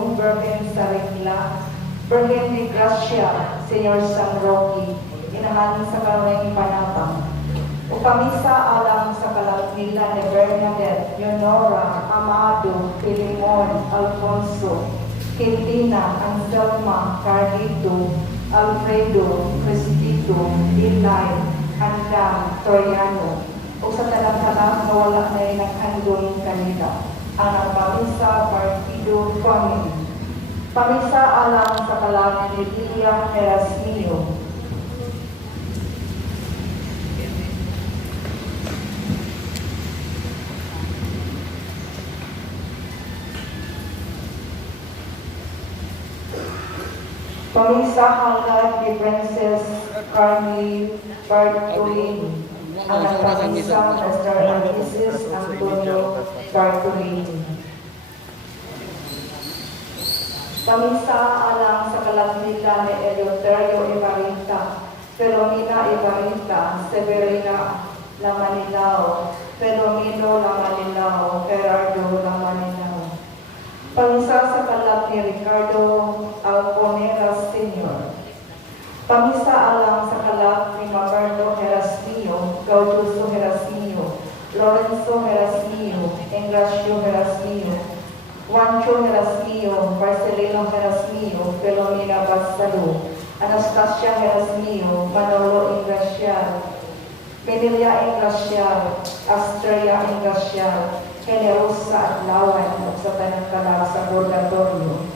Antonio, Virgen Sarigla, Virgen de Gracia, Senyor San Roque, inahan sa karing panatang. Upamisa alam sa kalat nila ni Bernadette, Leonora, Amado, Filimon, Alfonso, Quintina, Anselma, Carlito, Alfredo, Cristito, Ilay, Andam, Toriano, o sa talang-talang na wala na yung naghandong kanila. Ang pamisa, Partido, Family. Pamisa alam sa kalat ni Lilia Erasmio, Pamisa hangad ni Princess Carly Bartolini, anak pamisa Mr. and Mrs. Antonio Bartolini. Pamisa alang sa kalat nila ni Eleuterio Ibarita, Filomena Ibarita, Severina Lamanilao, Filomeno Lamanilao, Gerardo Lamanilao. Pamisa sa kalat ni Ricardo Alponera Sr. Pamisa alang sa kalat ni Mamerto Herasmio, Gauduso Herasmio, Lorenzo Herasmio, Engracio Herasmio, Juancho Herasmio, Marcelino Herasmio, Filomena Bastado, Anastasia Herasmio, Manolo Ingracial, Menilia Ingracial, Astrea Ingracial, Generosa at Lawan sa tanang sa purgatorio.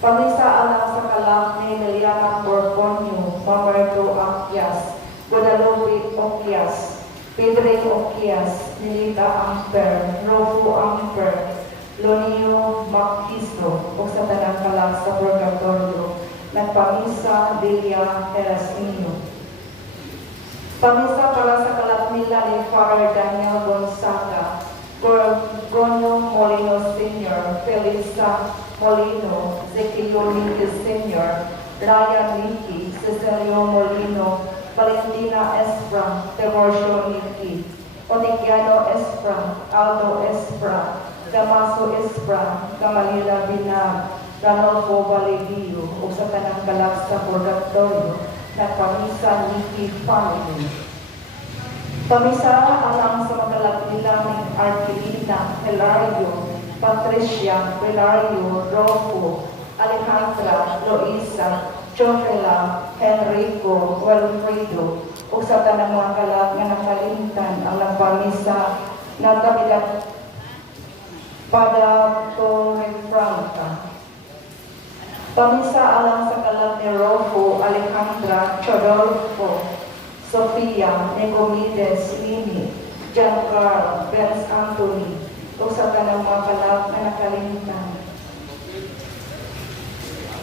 Pamisa alang sa kalat ni Liliana Borponio, Mamerto Aquias, Guadalupe Oquias, Pedre Oquias, Nilita Amper, Rofo Amper, Lonio Mackisto, o sa tanang kalat sa purgatorio. Nagpamisa Lilia Erasmio. Pamisa para sa kalat nila ni Father Daniel Gonzaga, Gorgonio Molino Sr., Felisa Molino, Zekio Linky Sr., Ryan Linky, Cecilio Molino, Valentina Espra, Temorsio Linky, Onigiano Espra, Aldo Espra, Damaso Espra, Gamalila Binag, Ranolfo Valevio, o sa tanang kalat sa purgatorio, nagpamisa Linky Family. Pamisa alang sa makalat nila ni Arquilina, Hilario, Patricia, Hilario, Rofo, Alejandra, Loisa, Chofela, Henrico, Wilfredo, o sa tanang mga kalat nga nakalimtan ang nagpamisa na kabilat pada Torre Franca. Pamisa alang sa kalat ni Rofo, Alejandra, Chodolfo, Sofia, Negomides, Lini, Giancarlo, Benz Anthony, o sa tanang mga kalat na nakalimutan.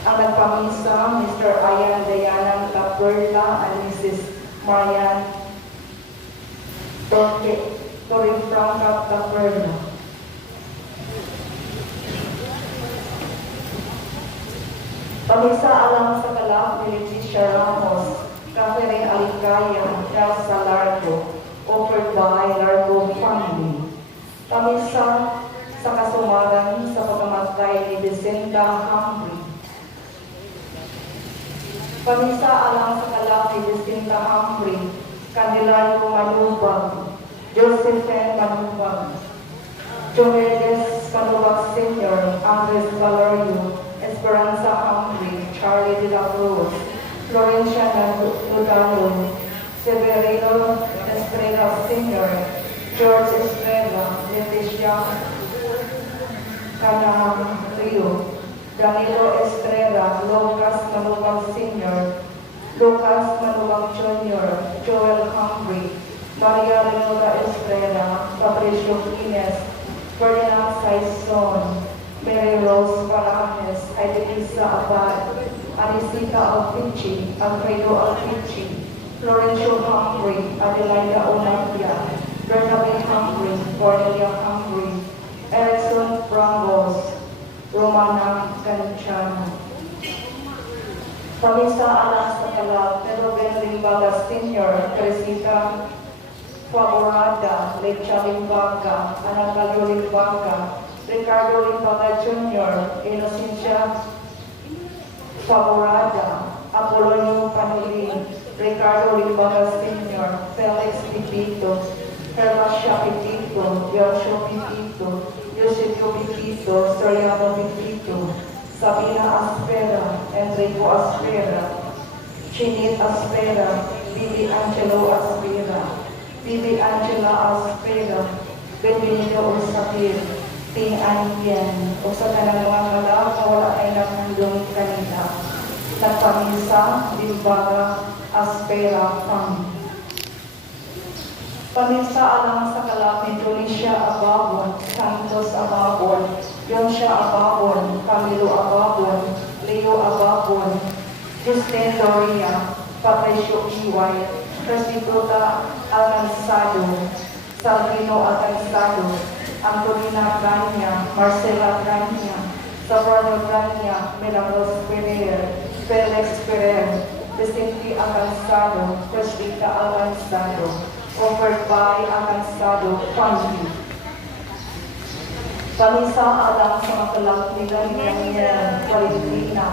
Ang nagpamisa, Mr. Ayan Dayanan Caperla and Mrs. Marian Torrefranca Caperla. Pamisa alang sa kalat ni Leticia Ramos, Catherine Alicaya, Charles Salardo, offered by Largo Family. Pamisa sa kasumaran sa pagkamatay ni Vicenta Humphrey. Pamisa alang sa kalat ni Vicenta Humphrey, Candelario Manubag, Josephine Manubag, Jomedes Manubag Sr., Andres Valerio, Esperanza Humphrey, Charlie de la Cruz, Florencia Nudano, Severino Estrella Sr., George Estrella, Leticia Canario, Danilo Estrella, Lucas Manubag Sr., Lucas Manubag Jr., Joel Humphrey, Maria Leonora Estrella, Patricio Ines, Ferdinand Saison, Mary Rose Parajes, Adelisa Abad, Anisita Alfici, Alfredo Alfici, Florencio Humphrey, Adelaida Onadia, Bernabe Humphrey, Cornelia Humphrey, Erickson Brangos, Romana Ganciano. Pamisa alang sa kalat, Pedro Ben Limbaga Sr., Teresita Favorada, Lecha Limbaga, Anatalio Limbaga, Ricardo Limbaga Jr., Inocencia Favorada, Apolonio Panulin, Ricardo Limbaga Sr., Felix Pipito, Hermasia Pipito, Yoshio Pipito, Eusebio Pipito, Soriano Pipito, Sabina Aspera, Enrico Aspera, Chinit Aspera, Bibi Angelo Aspera, Bibi Angela Aspera, Benvenido Osapir, Ting Anien, o sa kanang mga kalab na wala ay naghandong kanina. Nagpamisa, Limbaga, Aspera, Pam. Pamisa alang sa kalab ni Felicia Ababon, Santos Ababon, Yonsha Ababon, Camilo Ababon, Leo Ababon, Justin Doria, Patricio Iway, Prostituta Alcansado, Salvino Alcansado, Antonina Grania, Marcela Grania, Sabrano Grania, Milagros Ferrer, Felix Ferrer, Vicente Alcansado, Cristita Alcansado, offered by Alcansado Family. Pamisa alang sa makalang nila ni Valentina,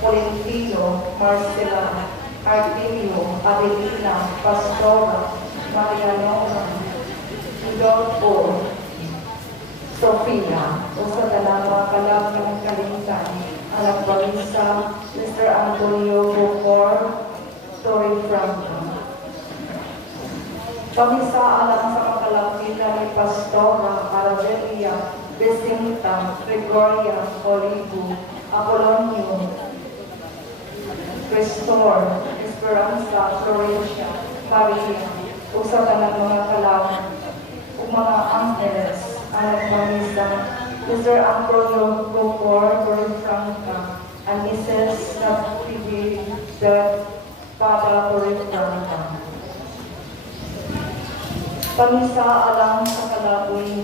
Valentino, Marcela, Artemio, Adelina, Pastora, Marianona, Rodolfo, Sofia, o sa talang mga kalab ng kalintan, alang Pamisa, Mr. Antonio Bocor, Torre Franco. Pamisa alang sa makalang nila ni Pastora, Aravelia, Besinta, Gregoria, Olivo, Apolonio, Cristor, Esperanza, Florencia, Maria, usapan ng mga kalam, o mga angeles, alang Pamisa, Mr. Antonio Bocor, Torre Franca, and Mrs. Natividad Pada Torre Franca. Pamisa alang sa kalaboy,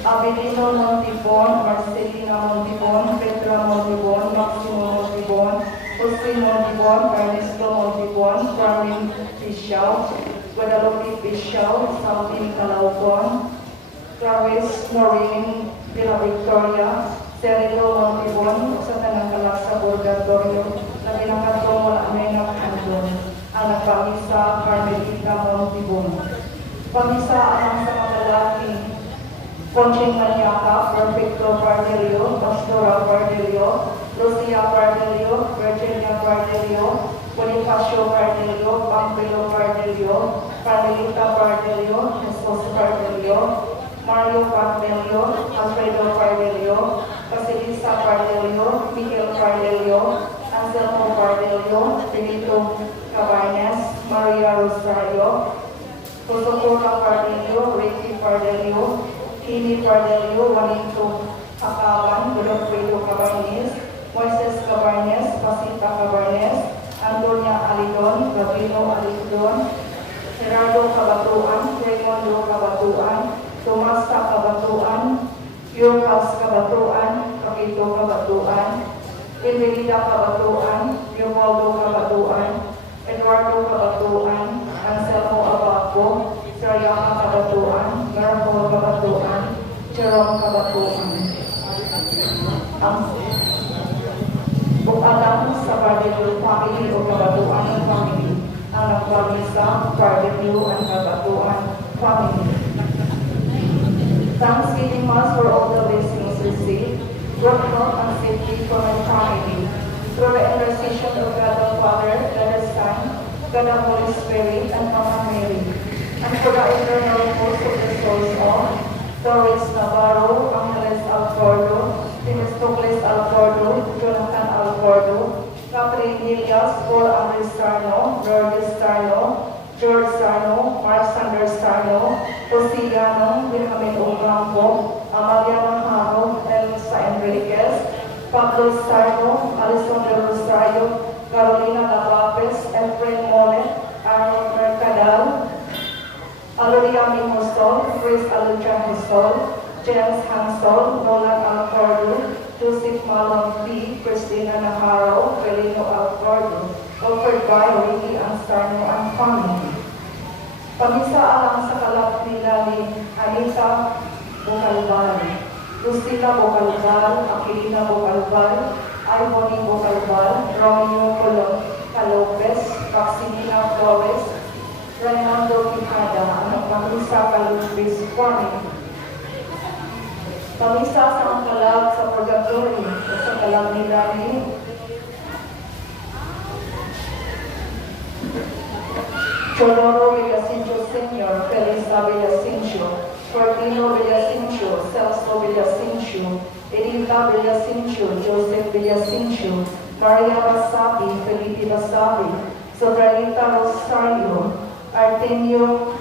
Abilino Montibon, Marcelina Montibon, Petra Montibon, Maximo Montibon, Jose Montibon, Ernesto Montibon, Carmen Pichao, Guadalupe Pichao, Salvin Calaucon, Clarice Maureen de la Victoria, Cerrito Montibon, sa tanang kalasa Purgatorio, na pinakatong wala may nakandon. Anak Pamisa, Carmelita Montibon. Pamisa alang sa mga lalaki, Conching Maniaca, Perfecto Pardelio, Pastora Pardelio, Lucia Pardelio, Virginia Pardelio, Bonifacio Pardelio, Pampilo Pardelio, Carmelita Pardelio, Jesus Pardelio, Mario Pardelio, Alfredo Pardelio, Basilisa Pardelio, Miguel Pardelio, Anselmo Pardelio, Benito Cabañas, Maria Rosario, Josocora Pardelio, Ricky Pardelio, Kini Pardelio, Juanito Acaban, Godofredo Cabañas, Moises Cabañas, Pasita Cabañas, Antonia Alidon, Gabino Alidon, Gerardo Cabatuan, Raimundo Cabatuan, Tomasa Cabatuan, Yorkas Cabatuan, Capito Cabatuan, Emelida Cabatuan, Leopoldo Cabatuan, Eduardo Cabatuan, Anselmo Abaco, Sarayama Cabatuan, Marco Cabatuan, Jerome Cabatuan. Alam sa Pardelio family o Cabatuan family, ang nagpamisa Pardelio and Cabatuan family. Thanksgiving Mass for all the blessings received, good health and safety for my family. Through the intercession of God the Father, God the Son, God the Holy Spirit, and Mama Mary, and for the eternal repose of the souls of Doris Navarro, Angeles Alfordo, Temistocles Alfordo, Jonathan Alfordo, Catherine Ilias, Paul Andres Sarno, Lourdes Sarno, George Sarno, Mark Sanders Sarno, Posiliano, Benjamin Ocampo, Amalia Haro, Elsa Enriquez, Pablo Sarno, Alison de Rosario, Carolina Navapes, Efrain Molet, Arnold Mercadal, Aloria Mimosol, Chris Alucha Hesol, James Hansol, Nolan Alcordo, Joseph Malon P., Christina Navarro, Felino Alcordo, offered by Ricky Ansarno and family. Pamisa alang sa kalap nila ni Anita Bocalbal, Lucila Bocalbal, Aquilina Bocalbal, Ivone Bocalbal, Romeo Calopez, Maximina Flores, Raimundo Quijada, anak pamisa Calupis Kwame. Pamisa sa ang kalag sa purgatory o sa kalag nila ni Chodoro Villasincio Sr., Felisa Villasincio, Cortino Villasincio, Celso Villasincio, Edita Villasincio, Joseph Villasincio, Maria Basabi, Felipe Basabi, Sobranita Rosario, Artemio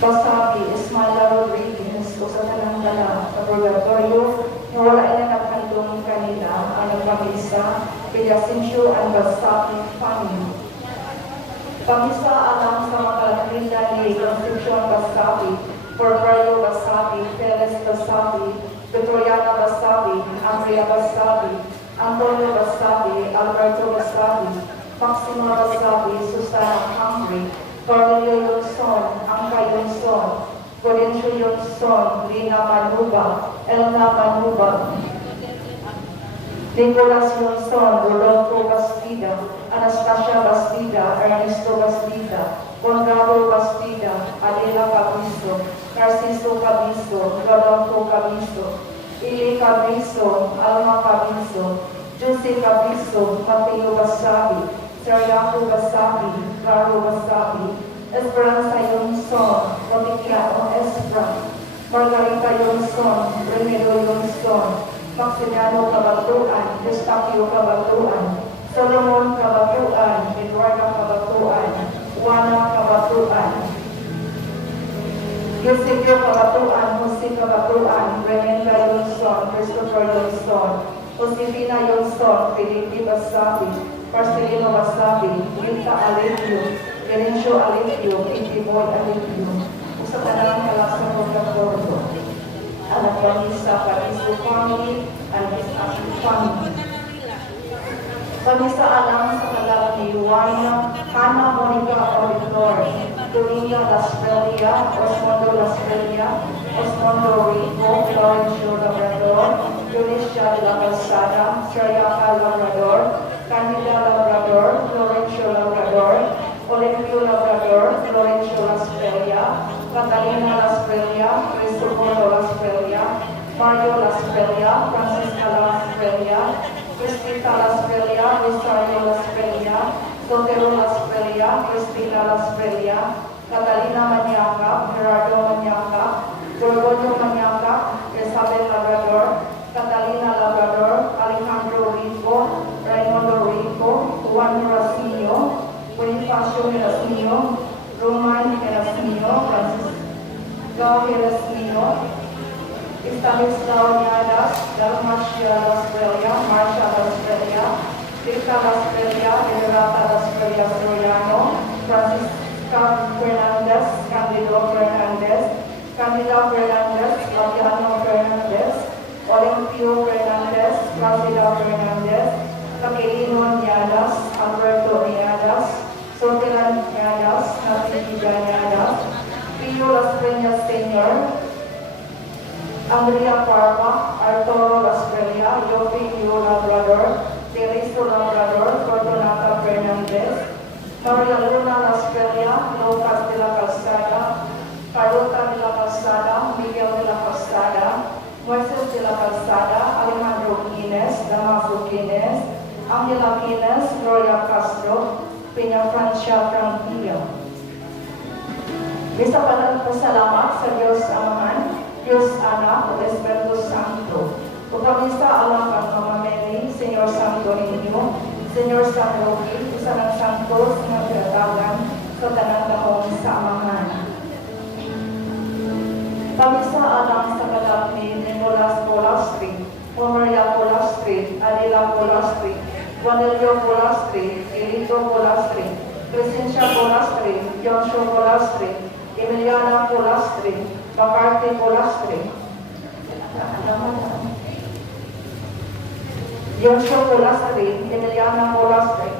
Basabi, Ismaila Rodriguez, o sa tanang dala sa purgatorio, na wala na nagkandong kanila ang nagpamisa, Villasincio and Basabi family. Pamisa alam sa mga kalakrinda ni Concepcion Basabi, Porfirio Basabi, Perez Basabi, Victoriana Basabi, Andrea Basabi, Antonio Basabi, Alberto Basabi, Maximo Basabi, Susana Hungry, Cornelio Yonson, Angka Yonson, Godencio Yonson, Lina Manuba, Elna Manuba, Nicolas Yonson, Rodolfo Bastida, Anastasia Bastida, Ernesto Bastida, Conrado Bastida, Adela Cabiso, Narciso Cabiso, Rodolfo Cabiso, Ili Cabiso, Alma Cabiso, Jose Cabiso, Mateo Basabi, Seryaco Basabi, Caro Basabi, Esperanza Yonson, Romitiano Espra, Margarita Yonson, Remero Yonson, Maximiano Cabatuan, Estapio Cabatuan, Solomon Cabatuan, Eduardo Cabatuan, Juana Cabatuan, Eusebio Cabatuan, Jose Cabatuan, Renenda Yonson, Christopher Yonson, Josefina Yonson, Felipe Basabi, Marcelino Basabi, Lita Alevio, Gerencio Alevio, Boy Alevio, sa kanang kalasang pagkakorodo. Anak Pamisa, Pariso family, and his Ashley family. Pamisa alam sa kalang ni Juana, Hannah Monica Auditor, Turinio Laspelia, Osmondo Laspelia, Osmondo Rico, Florencio Labrador, Julicia de la Calzada, Seriaca Labrador, Candida Labrador, Florencio Labrador, Olimpio Labrador, Florencio Laspelia, Catalina Laspelia, Cristobal Laspelia, Mario Laspelia, Francisca Laspelia, Cristita Laspelia, Rosario Laspelia, Sotero Laspelia, Cristina Laspelia, Catalina Maniaca, Gerardo Maniaca, Gorgonio Maniaca, Isabel Labrador, Catalina Labrador, Alejandro Rico, Raimundo Rico, Juan Racinho, Bonifacio Erasmio, Roman Erasmio, Francisco Erasmio, Stanislao Niadas, Dalmacia Laspelia, Marcia Laspelia, Rita Laspelia,Ederata Laspelia Soriano, Francisca Fernandez, Candido Fernandez, Candida Fernandez, Fabiano Fernandez, Olimpio Fernandez, Placida Fernandez, Aquilino Niadas, Alberto Niadas, Sotelan Niadas, Natividad Niadas, Pio Las Peñas Senior, Andrea Parma, Arturo Laspelia, Yopinio Labrador, Teriso Labrador, Fortunata Fernandez, Maria Luna Laspelia, Lucas de la Calzada, Carlota de la Calzada, Miguel de la Calzada, Moises de la Calzada, Alejandro Quines, Damaso Quines, Angela Quines, Gloria Castro, Peña Francia Franquillo. Bisa pasalamat sa Diyos Amahan, Diyos Anak, o Espiritu Santo. Upamisa alam ang Mama Mary, Senyor Santo Niño, Senyor San Roque, isa ng Santos na pinatagan sa tanang dahon sa Amahan. Pamisa alam sa kalap ni Nicolas Polastri, Maria Polastri, Adela Polastri, Juanelio Polastri, Elito Polastri, Crescencia Polastri, Joshua Polastri, Emiliana Polastri, Bacarte Polastri, Joshua Polastri, Emiliana Polastri,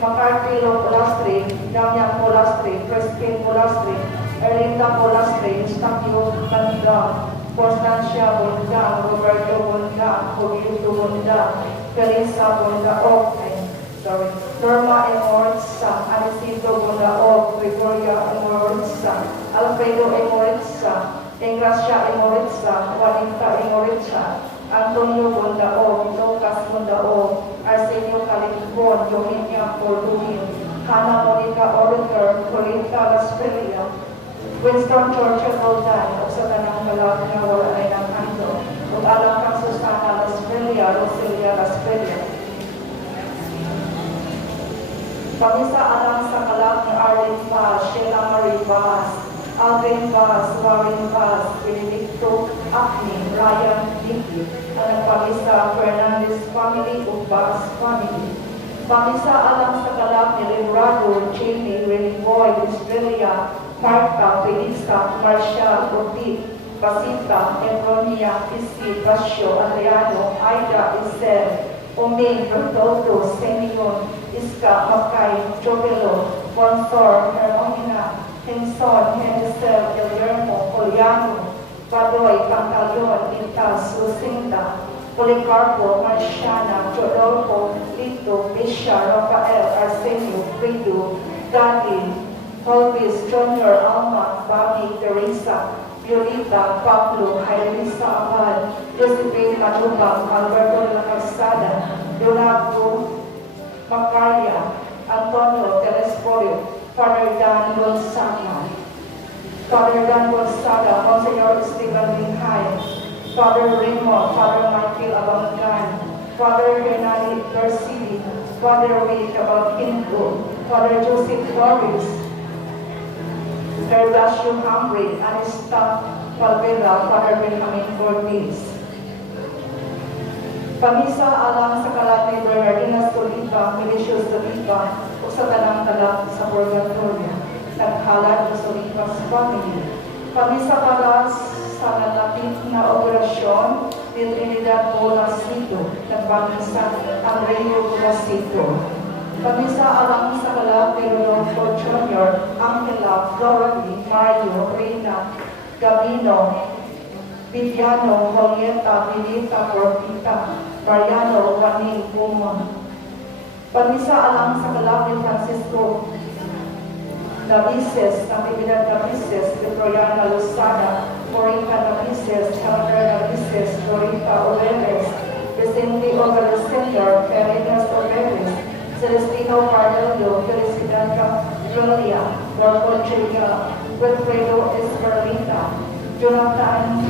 McCarthy Polastre, Damian Polastre, Crispin Polastre, Erlinda Polastre, Eustachio Bondang, Constancia Bondang, Roberto Bondang, Julio Bondang, Felisa Bondaog, Norma Emoritza, Anisito Bondaog, Gregoria Emoritza, Alfredo Emoritza, Engracia Emoritza, Juanita Emoritza, Antonio Bondaog, Lucas Bondaog, Arsenio Calipon, Eugenia Corduin, Hannah Monica Oritor, Corita Laspelia, Winston Churchill Roldan, sa tanang kalag na wala ay ng kanto, ug alang kang Susana Laspelia, Roselia Laspelia. Pamisa alang sa kalag ni Arlene Paz, Sheila Marie Paz, Alvin Paz, Warren Paz, Benedicto Acne, Ryan Dickey, ang pamisa Fernandez family ug Paz family. Pamisa alang sa kalag ni Leonardo, Jamie, Rennie Boy, Australia, Marta, Felisa, Marcia, Ortiz, Pasita, Ebronia, Isi, Basio, Adriano, Aida, Isel, Oming, Bertoldo, Semion, Iska, Makay, Jobelo, Consor, Hermina, Henson, Henderson, Guillermo, Poliano, Badoy, Pantaleon, Intas, Lucinda, Policarpo, Marciana, Rodolfo, Lito, Bisha, Rafael, Arsenio, Frido, Dati, Holvis, Junior, Alma, Bobby, Teresa, Violeta, Pablo, Jairisa Abad, Josephine Matubang, Alberto La Calzada, Leonardo Macaria, Antonio Telesporio, Father Dan Gonzaga, Monsignor Stephen Linghay, Father Raymond, Father Michael Abangan, Father Renali Garcia, Father Ray Cabalquinto, Father Joseph Flores, Gervasio Hambre, Anista Palvera, Father Benjamin Ortiz. Pamisa alang sa kalat ni Bernardina Soliva, Milicio Soliva, o sa tanang kalat sa Purgatorio, naghalat sa Soliva's family. Pamisa para sa nalapit na operasyon ni Trinidad Bolacito, nagpamisa Andreo Bolacito. Pamisa alang sa kalat ni Rodolfo Jr., Angela, Florally, Mario, Reina, Gabino, Viviano, Julieta, Vilita, Corpita, Mariano, Juanin, Puma. Pamisa alang sa kalat ni Francisco Navises, Natividad Navises, Victoriana Lozada, Morita Navises, Helder Navises, Dorita Oveles, Vicente Oveles Sr., Feridas Oveles, Celestino Cardelio, Felicidad Julia, Marco Julia, Wilfredo Esperlita, Jonathan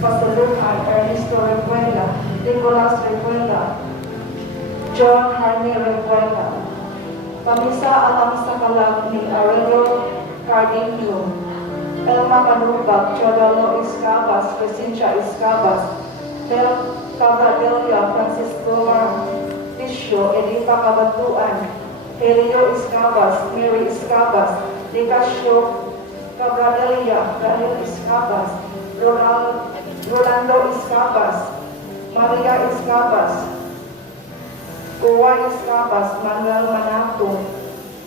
Pasolucan, Ernesto Revuela, Nicolas Revuela, John Jaime Revuela. Pamisa alang sa kalag ni Aurelio Cardenio, Elma Manubag, Chodolo Escabas, Presencia Escabas, Del Cabradelia, Francisco Tisio, Edita Cabatuan, Helio Escabas, Mary Escabas, Nicasio Cabradelia, Daniel Escabas, Rolando Escabas, Maria Escabas, Uwa Escabas, Manuel Manato,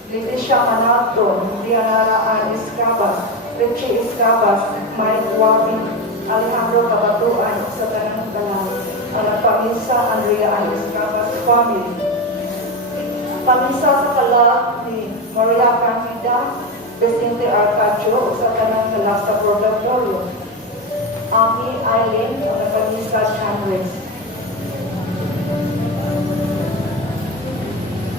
Leticia Manato, Dianaraan Escabas, Richie Escabas, Mike Wabi, Alejandro Cabatuan, sa tanang kalang, ang pamisa Andrea Escabas family. Pamisa sa kalang ni Maria Candida, Vicente Arcadio, sa tanang kalang sa Purgatorio. Ami Eileen, ang pamisa Chandres.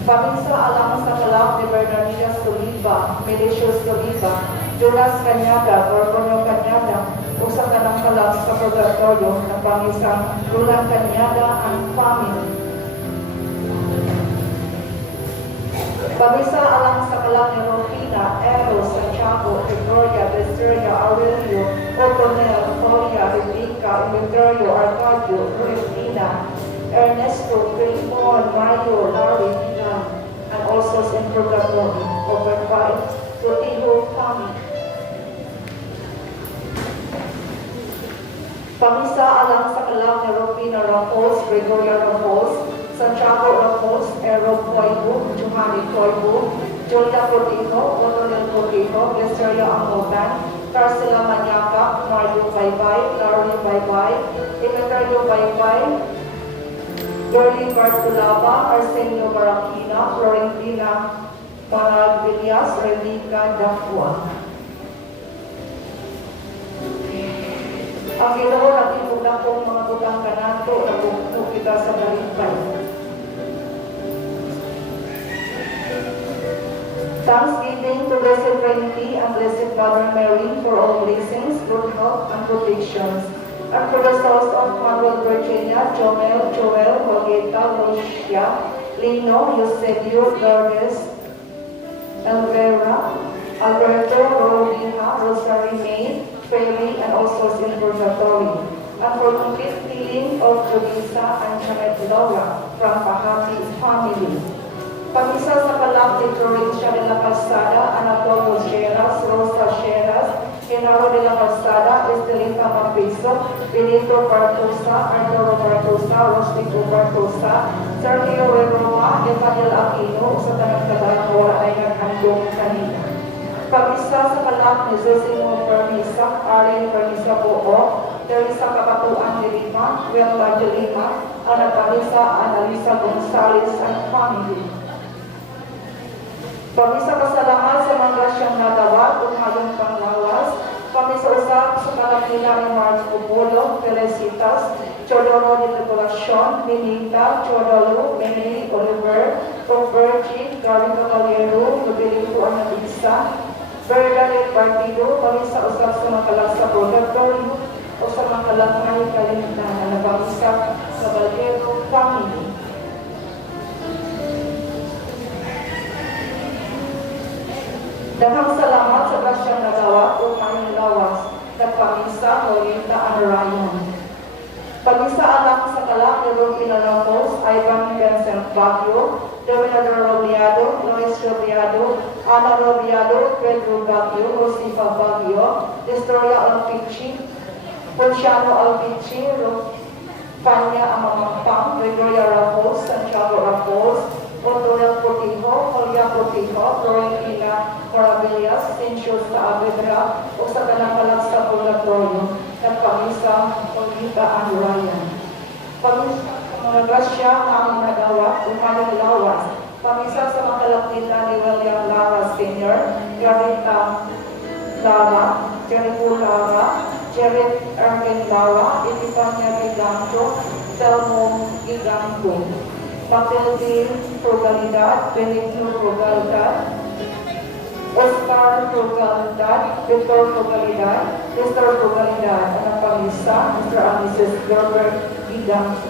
Pamisa alang sa kalang ni Bernardina Soliva, Milicio Soliva, Jonas Canyaga, Gorgonio Canyaga, o sa kanang kalang sa Purgatorio ng pamisang Roland Canyaga and family. Pamisa alang sa kalang ni Rufina, Eros, Santiago, Gregoria, Becerra, Aurelio, Otonel, Folia, Rebecca, Emeterio, Arcadio, Rufina, Ernesto, Filipon, Mario, Larry, and also in Purgatory, over 5, Rotijo, Kami. Pamisa alang sa kalang ni Rufina Rampos, Gregoria Rampos, Santiago Ramos, Ero Coibu, Johanny Coibu, Julia Cortijo, Otolel Cortijo, Glyceria Amotan, Carcela Maniaca, Mario Baybay, Larry Baybay, Emeterio Baybay, Lorly Bartolaba, Arsenio Barakina, Florentina Manal Villas, Relica Dafua. Ang Ginoo nagtipuda kong mga butang kanato na bukto kita sa balimbay. Thanksgiving to Blessed Trinity and Blessed Mother Mary for all blessings, good health, and protections. And for the souls of Manuel Virginia, Joel, Olgueta, Lucia, Lino, Eusebio, Lourdes, Elvira, Alberto, Rodina, Rosary May, Fairy, and also in Purgatory. And for complete healing of Jovisa and Janet Laura from Pahati family. Pamisa sa kalap ni Florencia de la Calzada, Anatolio Sheras, Rosa Sheras, Genaro de la Calzada, Estelita Mapiso, Benito Bartosa, Arturo Bartosa, Roslico Bartosa, Sergio Roma, Evanel Aquino, sa tanang kadalawa ay naghandong kanina. Pamisa sa kalap ni Zosimo Permisa, Ariel Permisa Boo, Teresa Kapatuan de Lima, Welma de Lima, Ana Pamisa, Analisa Gonzales, and family. Pamisa pasalamat sa mga grasyang nagawa kung hayong panglawas. Pamisa usap sa kalakila ni Marco Polo, Felicitas, Chodoro de Tripulacion, Minita, Chodolo, Mary, Oliver, Virgin, Gary Caballero, Nobilito Anabisa, Bernadette Partido. Pamisa usap sa mga kalak sa Purgatorio o sa mga kalakmay kalimtanan na Pamisa Caballero family. Daghang salamat sa grasyang nagawa o mayong lawas na Pamisa Lorita Anarayan. Pamisa alam sa kalak ni Rufina Ramos, Ivan Vincent Baguio, Dominador Robiado, Lois Robiado, Ana Robiado, Pedro Baguio, Rosifa Baguio, Historia Alpici, Ponciano Alpici, Fania Amamampang, Gregoria Ramos, Santiago Ramos, Otolel Cortijo, Julia Cortijo, Florentina Maravillas, Sincio Saavedra, o sa kanakalag sa Purgatorio, at Pamisa Olgueta and Ryan. Pamisa sa mga grasya na aming nagawa, umayong lawas. Pamisa sa mga kalakita ni William Lara Sr., Garita Lara, Jericho Lara, Jared Erwin Lara, Epifania Giganto, Telmo Giganto, Matilde Frugalidad, Benigno Frugalidad, Oscar Frugalidad, Victor Frugalidad, Mr. Frugalidad, anak Pamisa, Mr. and Mrs. Gerber Giganto.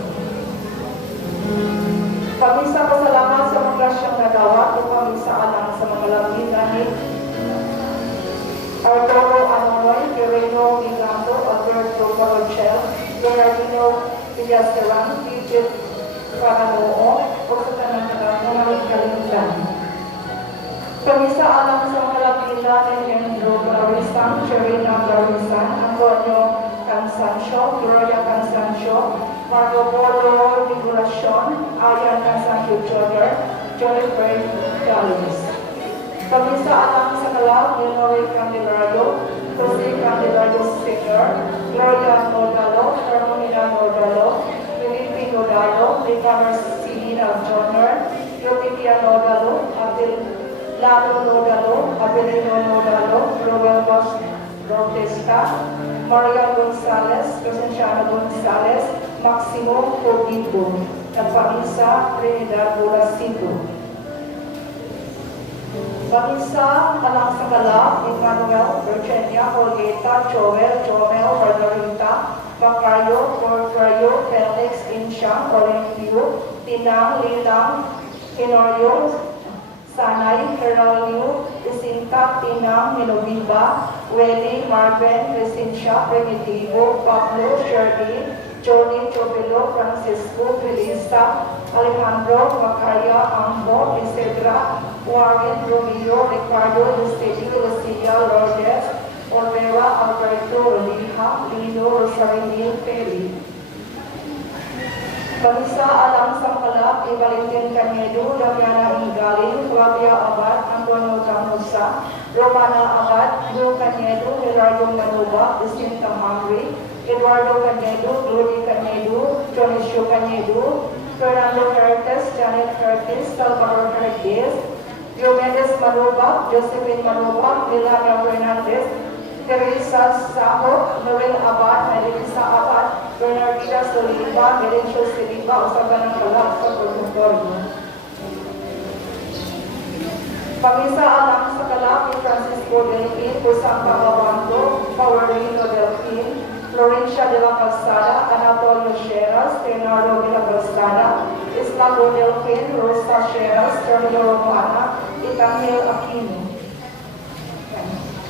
Pamisa pasalamat sa mga grasyang nagawa o pamisa alang sa mga labitan ni Arturo Anoy, Quirino Giganto, Alberto Barochel, Gerardino Villaseran, Bridget Paranoo, o sa tanang mga kalimutan. Pamisa alang sa mga labitan ni Andrew Glorisan, Sherina Glorisan, Antonio Cansancio, Gloria Cansancio, Marco Polo Vigulacion, Arian Cansancio Jr., Jennifer Gales. Pamisa alang sa kalab, Leonore Candelario, Jose Candelario Sr., Gloria Nodalo, Carmina Nodalo, Felipe Nodalo, Ricardo Silina Jr., Yotitia Nodalo, Lalo Nodalo, Abelino Nodalo, Robel Bosch Protesta, Maria Gonzalez, Crescenciano Gonzalez, Maximo Cordito, at Pamisa Trinidad Buracito. Pamisa alang sa kalab, Emmanuel, Virginia, Olgueta, Joel, Margarita, Macario, Porfrayo, Felix, Insyang, Olimpio, Tinang, Lilang, Hinorio, Sanay, Heralio, Jacinta, Tinang, Minoviva, Welly, Marvin, Crescencia, Primitivo, Pablo, Shirley, Johnny, Chobelo, Francisco, Felista, Alejandro, Macaria, Ambo, Isedra, Warren, Romeo, Ricardo, Lucio, Lucia, Lourdes, Olvera, Alberto, Liha, Lino, Rosario, Peri. Pamisa Alang Sangkalak, Valentin Canedo, Damiana Ingalin, Flavia Abad, Antonio Tamusa, Romana Abad, Lou Canedo, Gerardo Manuba, Jacinta Mangri, Eduardo Canedo, Glory Canedo, Jonisio Canedo, Fernando Hertes, Janet Hertes, Salvador Hertes, Diomedes Manuba, Josephine Manuba, Milana Fernandez, Teresa Saho, Noel Abad, Melissa Abad, Bernardina Soliva, Merencio Siliva, usapan ng kalak sa Portugal. Pamisa Alang sa kalak ni Francisco Delpin, Pusang Pagabanto, Paulino Delpin, Florencia de la Calzada, Anatolio Sheras, Leonardo de la Calzada, Islago Delpin, Rosa Sheras, Sergio Romana, Itangel Aquino.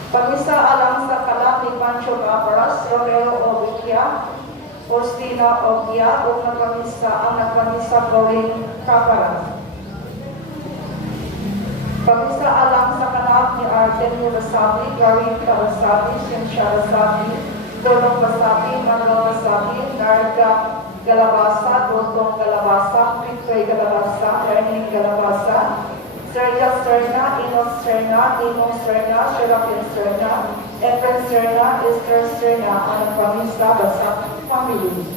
Pamisa Alang sa kalak ni Pancho Caparas, Romeo Obiquia, Ostina Ogia, o ang nagpamisa Corinne Caparas. Pamisa Alang sa kalak ni Artemio Basabi, Garin Basabi, Cynthia Basabi, Donong Basabi, Manuel Basabi, Narda Galabasa, Dotong Galabasa, Victory Galabasa, Erning Galabasa, Sergia Serna, Inos Serna, Ino Serna, Serapin Serna, Efren Serna, Esther Serna, ang pamisa sa family.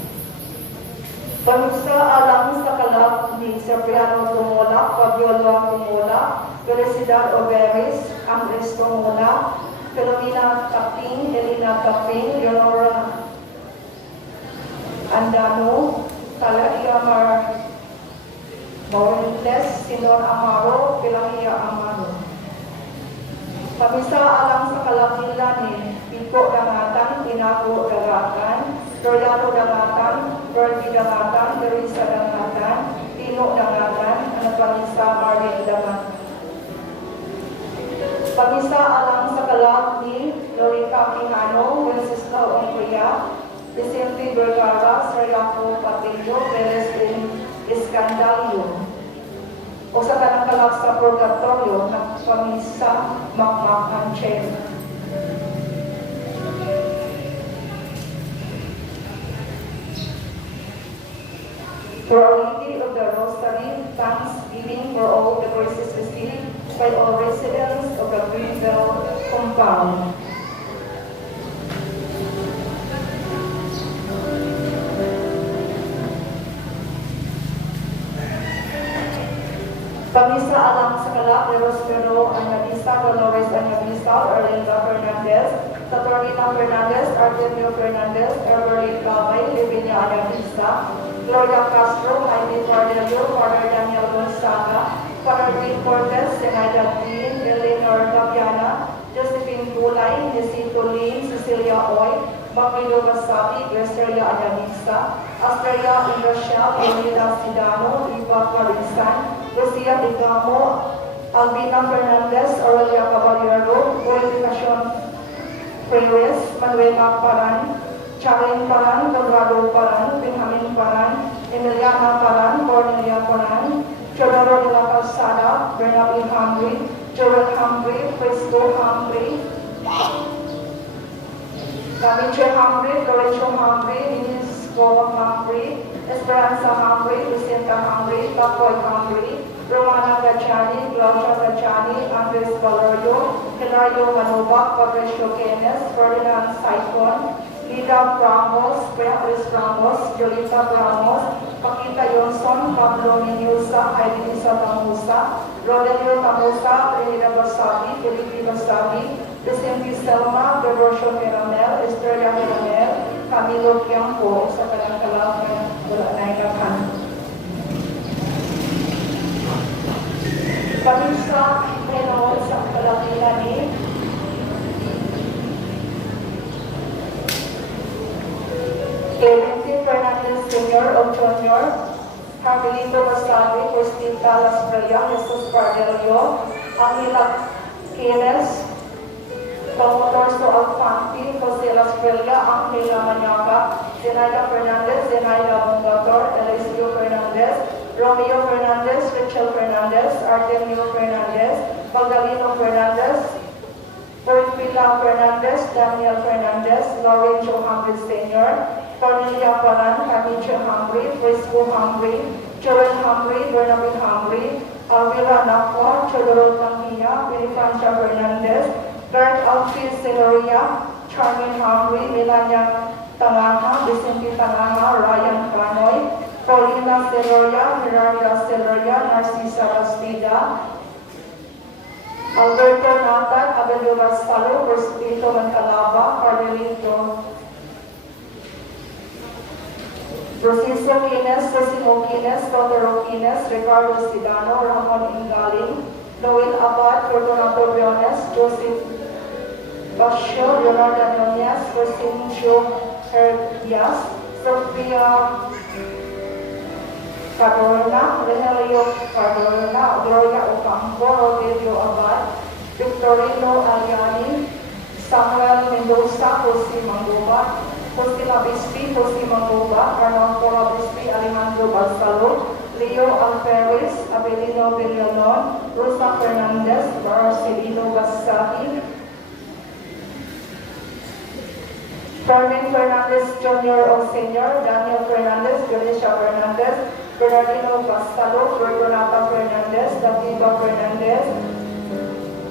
Pamisa Alang sa kalak ni Cipriano Tumola, Fabiola Tumola, Felicidad Oberis, Andres Tumola, Filomena Taping, Elena Taping, Leonora Andano, Kalaiamar Maurentes, Sinor Amaro, Pilahia Amaro. Pamisa Alang sa kalakila ni Pico Dangatan, Pinago Dagatan, Rolando Dangatan, Bertie Dangatan, Teresa Dangatan, Tino Dangatan, ang pamisa Marin Dangatan. Pamisa Alang sa kalak ni Lorica Quijano, Francisco Ongria, Vicente Vergara, Serlaco Patillo, Perez Escandalio. O sa kanang kalak sa purgatorio ng pamisa Makmak Anchel. For Our Lady of the Rosary, thanksgiving for all the graces received by all residents of the Greenbelt compound. Pamisa Alang sa kalak ni Rospero Anyabisa, Dolores Anyabisa, Erlinda Fernandez, Saturnina Fernandez, Artemio Fernandez, Everly Cabay, Livinia Anyabisa, Gloria Castro, Jaime Cordelio, Father Daniel Gonzaga, Father Dean Cortez, Zenaida Dean, Eleanor Gaviana, Josephine Gulay, Nesito Lin, Cecilia Oy, Magnido Basabi, Greseria Anyabisa, Asteria Ingrasial, Emila Sidano, Ipa Carinsan, Lucia Digamo, Albina Fernandez, Aurelia Caballero, Purificación Freires, Manuela Paran, Charlene Paran, Conrado Paran, Benjamin Paran, Emiliana Paran, Cornelia Paran, Teodoro de la Calzada, Bernabé Humphrey, Joel Humphrey, Frisco Humphrey, Damiche Humphrey, Lorenzo Humphrey, Ninisco Humphrey, Esperanza Humphrey, Lucinta Humphrey, Pacoy Humphrey, Romana Gachani, Glaucia Gachani, Andres Valerio, Hilario Manuba, Patricio Quenes, Ferdinand Saicon, Lida Ramos, Beatriz Ramos, Jolita Ramos, Paquita Johnson, Pablo Minusa, Aidenisa Tamusa, Rodelio Tamusa, Renita Basabi, Felipe Basabi, Vicente Selma, Gregorio Caramel, Estrella Caramel, Camilo Tiampo, sa kanang-kalang wala na ikakan. Pamisa Menor sa kalakila ni Clemente Fernandez Sr. of Junior, Carmelito Basabi, Cristita Las Freya, Jesus Pardelio, Angela Quines, Promotorso Alfanti, Jose Las Freya, Angela Maniaga, Zenaida Fernandez, Zenaida Bungator, Eliseo Fernandez, Romeo Fernandez, Rachel Fernandez, Artemio Fernandez, Magdaleno Fernandez, Villa Fernandez, Daniel Fernandez, Lorenzo Hamri Sr., Cornelia Palan, Camicho Hamri, Frisco Hamri, Joel Hamri, Bernabin Hamri, Alvira Nakwa, Chodoro Tanghia, Vilifancia Fernandez, Bert Alfie Seloria, Charmin Hamri, Melania Tangaha, Vicente Tangaha, Ryan Canoy, Paulina Seloria, Gerarda Seloria, Narcisa Bastida, Alberto Natat, Abelio Barcalo, Perspito Mancalaba, Cardelito Rosiso Quines, Rosimo Quines, Totoro Quines, Ricardo Sidano, Ramon Ingaling, Noel Abad, Fortunato Briones, Joseph Bascio, Leonardo Nunez, Rosincio Herdias, Sofia Cadorna, Rogelio Cadorna, Gloria Ocampo, Rogelio Abad, Victorino Aliani, Samuel Mendoza, Jose Mangoba, Jose Labispi, Jose Mangoba, Carmen Bispi, Alejandro Barcalo, Leo Alferez, Abelino Villanon, Rosa Fernandez, Marcelino Basahi, Carmen Fernandez Jr. o Sr., Daniel Fernandez, Felicia Fernandez, Bernardino Basalo, Fortunata Fernandez, Dativa Fernandez,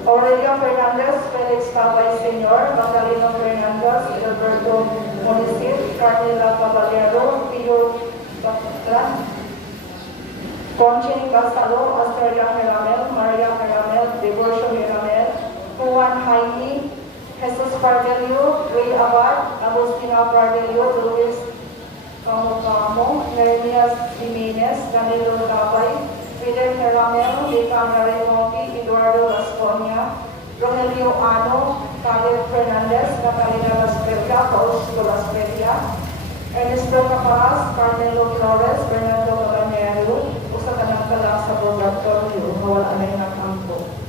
Aurelia Fernandez, Felix Tabay Sr., Magdaleno Fernandez, Alberto Monisip, Carmela Caballero, Pio Batlan, Conchini Basalo, Asteria Heramel, Maria Heramel, Devocio Heramel, Juan Jaime, Jesus Pardelio, Ray Abad, Agustina Pardelio, Luis Camocamo, Jeremias Jimenez, Danilo Gabay, Peter Heramel, Decan Raremonti, Eduardo Gasconia, Rogelio Ano, Caleb Fernandez, Catalina Lasperia, Fausto Lasperia, Ernesto Caparas, Carmelo Flores, Bernardo Cabanero, usa ka ng kala sa laboratorio, wala na yung nakampo.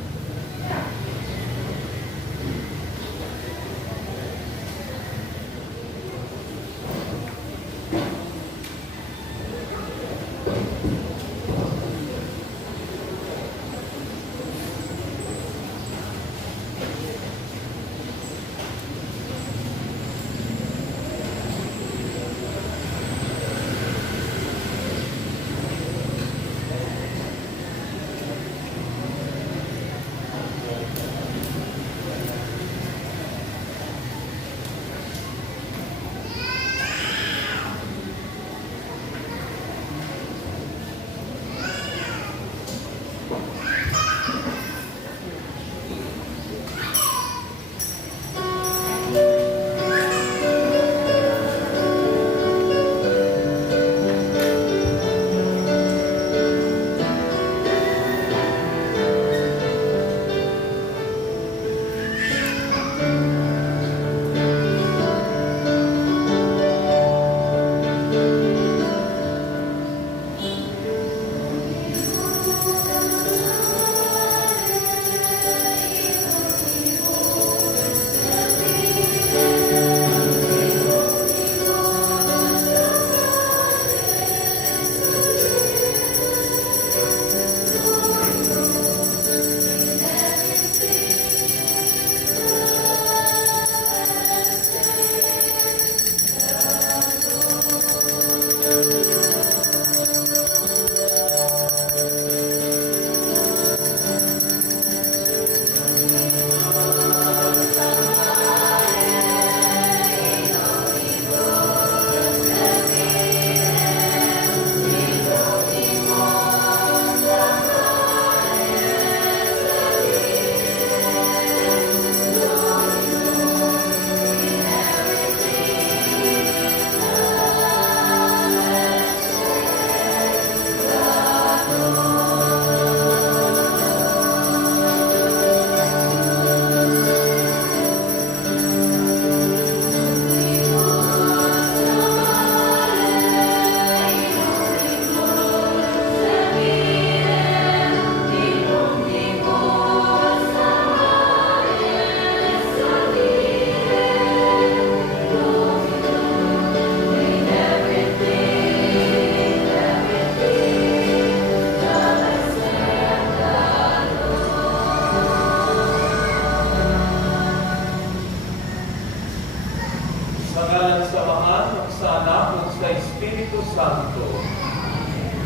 Espiritu Santo.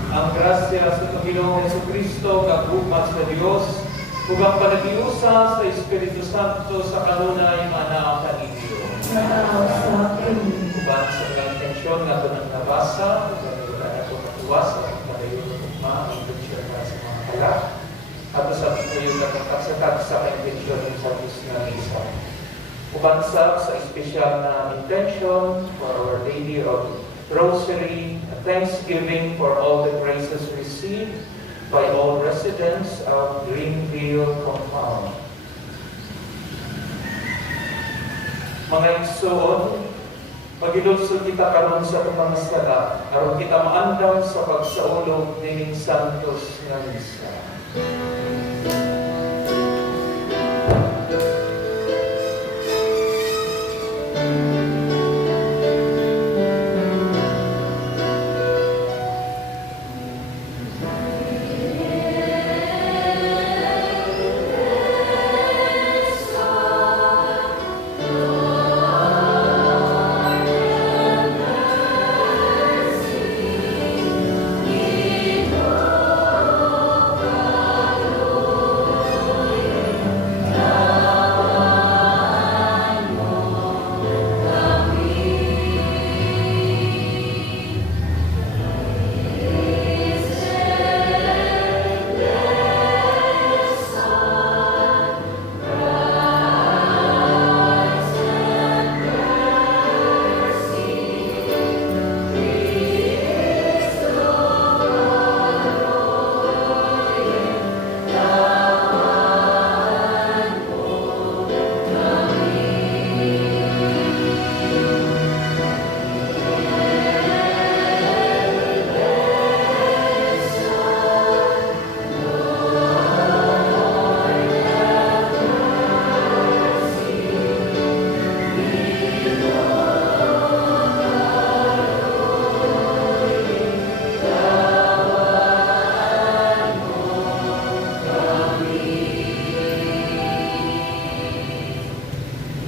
Ang grasya sa Panginoong Jesucristo, kagumat sa Diyos, ug ang panagiusa sa Espiritu Santo sa kanunay manaakan ninyo. Nataos sa akin. Uban sa mga intensyon nga ito nang nabasa, wala na ito matuwas at padayon ng ugma, ang intensyon para sa mga kala. At sa kayo na pagkaksatag sa intensyon ng sa Diyos na isa. Uban sa espesyal na intention for Our Lady of Rosary, a thanksgiving for all the graces received by all residents of Greenville Compound. Mga igsoon, pagilulsod kita karon sa mga sala, aron kita maandam sa pagsaulog ning Santos nga misa.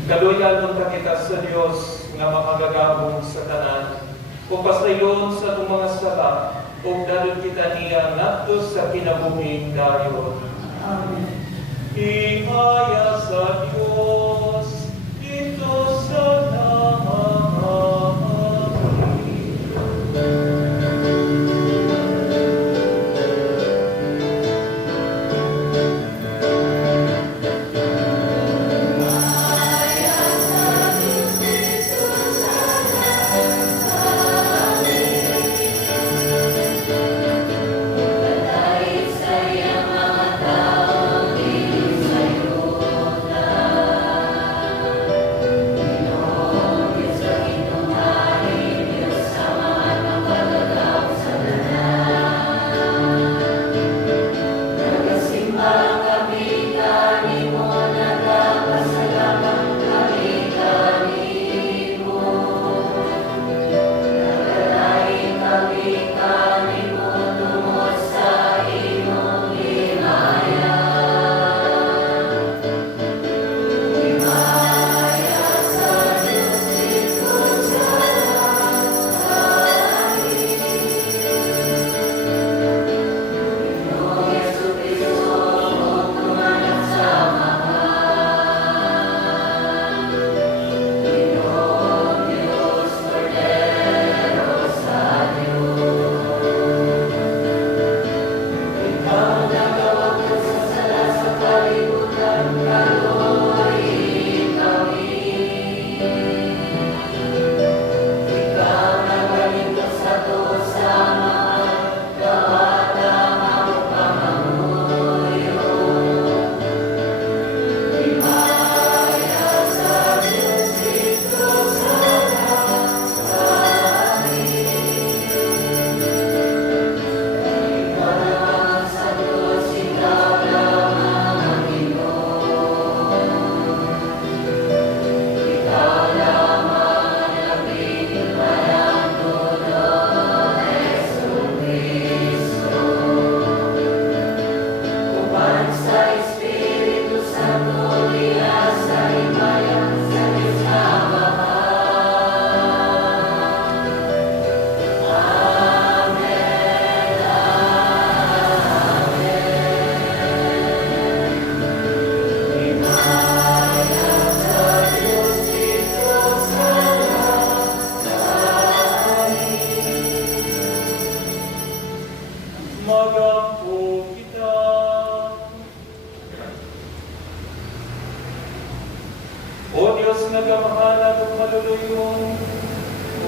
Kaluyan ng kita sa Diyos nga makagagabong sa tanan, kung pasayon sa itong mga sala, kung dalon kita niya nato sa kinabuhing dayon. Amen. Ihaya sa Diyos, ito sa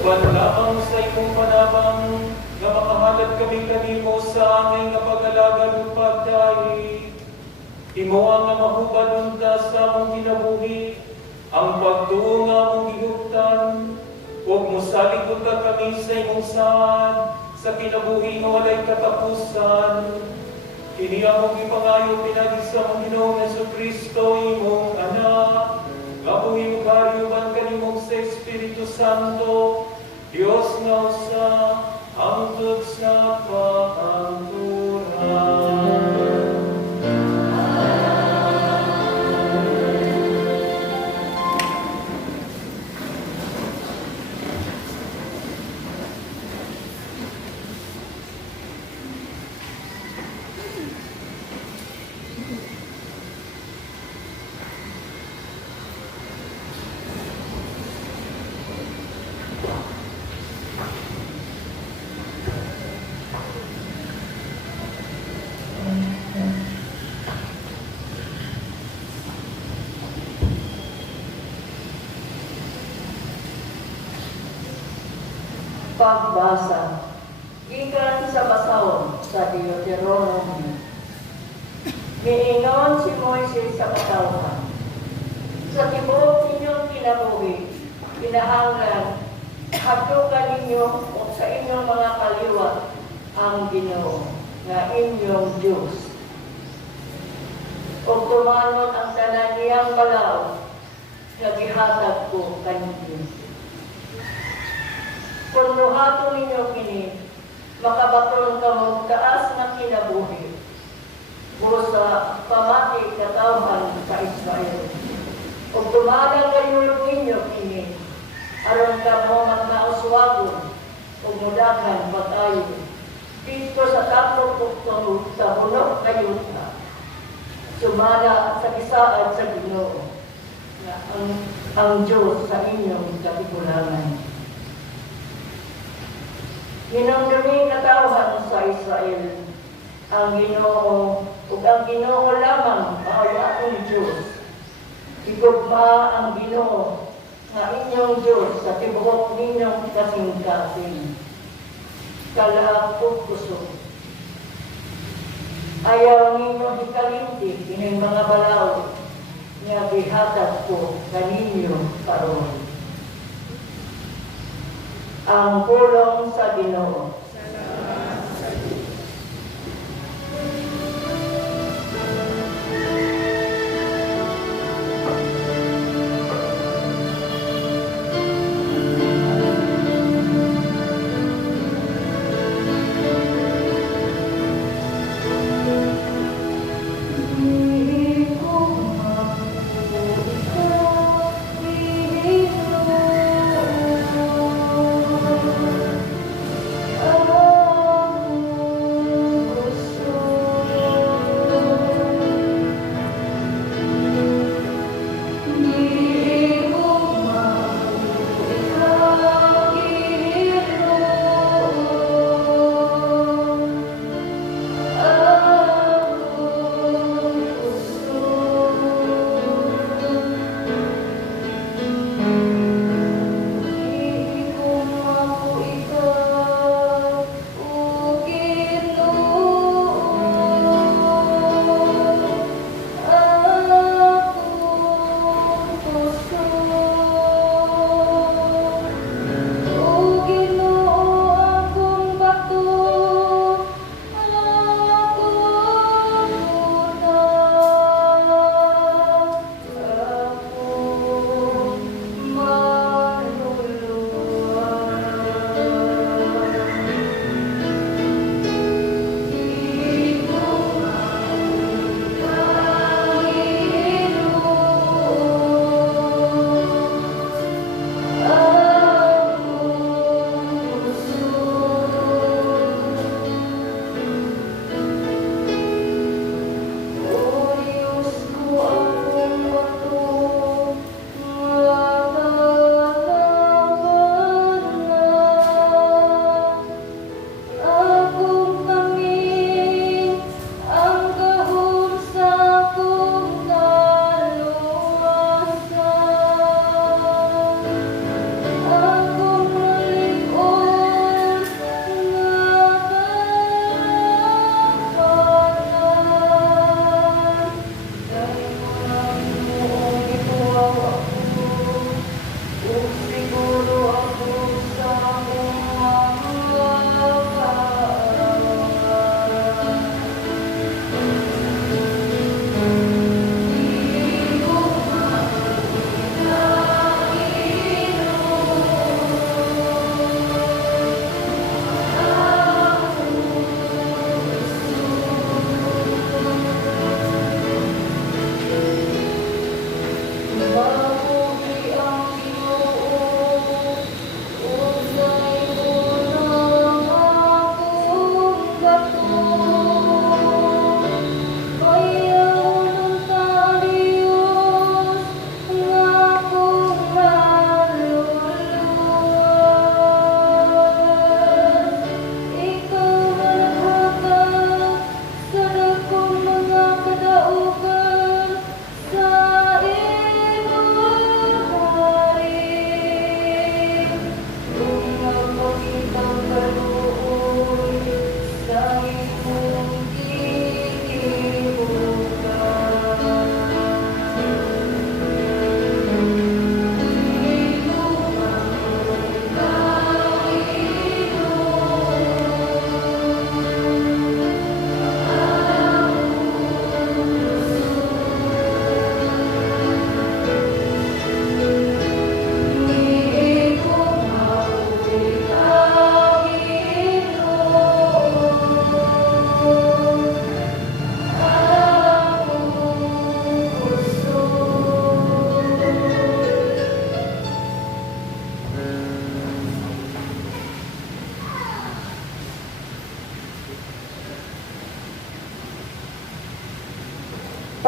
Uban lamang sa imong panabang, nga makahalad kami kanimo sa aming nga pag-alagad ug pagdai. Imo ang nga mahubad unta sa among kinabuhi, ang pagtuo nga among gihuptan, ug mosalig unta kami sa imong saad, sa kinabuhi nga walay katapusan. Kini among ipangayo pinagi sa among Ginoong Jesucristo, imong anak, nga buhi ug hari uban kanimo sa Espiritu Santo, Dios nga usa, hangtod sa pagkanturan. Pagbasa. Gikan sa basahon sa Deuteronomy. Miingon si Moises sa katawhan. Sa tibuok ninyong kinabuhi, kinahanglan, hatukan ninyo o sa inyong mga kaliwat ang Ginoo nga inyong Diyos. O tumanon ang tanan niyang balaod, nga gihatag ko kaninyo. Kung nuhato ninyo kini, makabaton kamo taas ng kinabuhi, o sa pamati katawhan sa Israel. Kung tumagal kayo ninyo kini, aron kamo magkauswagon, o mudagan patayo, dito sa tatlong pukto sa bunok kayuta, sumala sa isaad sa Ginoo, na ang Diyos sa inyong katigulangan. Minamdaming katawhan sa Israel, ang Ginoo, ug ang Ginoo lamang ang akong Diyos. Igugma ang Ginoo nga inyong Diyos sa tibuok ninyong kasing-kasing. Kalaak ug kusog. Ayaw ninyo hikalinti kining mga balaod nga gihatag ko kaninyo karon. Ang pulong sa Ginoo. Oh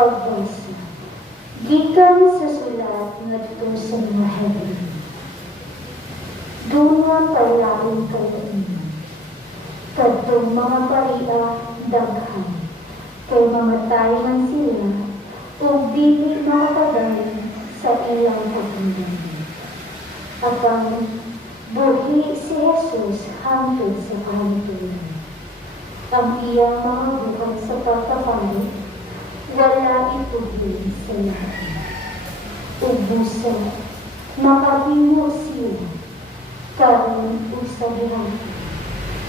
Pagbasa. Gikan sa sulat ngadto sa mga Hebreo. Dunga palaing kalain. Kadtong mga paria daghan. Kay mamatay man sila ug dili makapaday sa ilang katunggan. Apang buhi si Jesus hangtod sa kahantuluran. Ang iyang mga buhay sa pagkapalit, wala itubig sa lahat. Ubusa, makabimo siya, karon o sa buhay.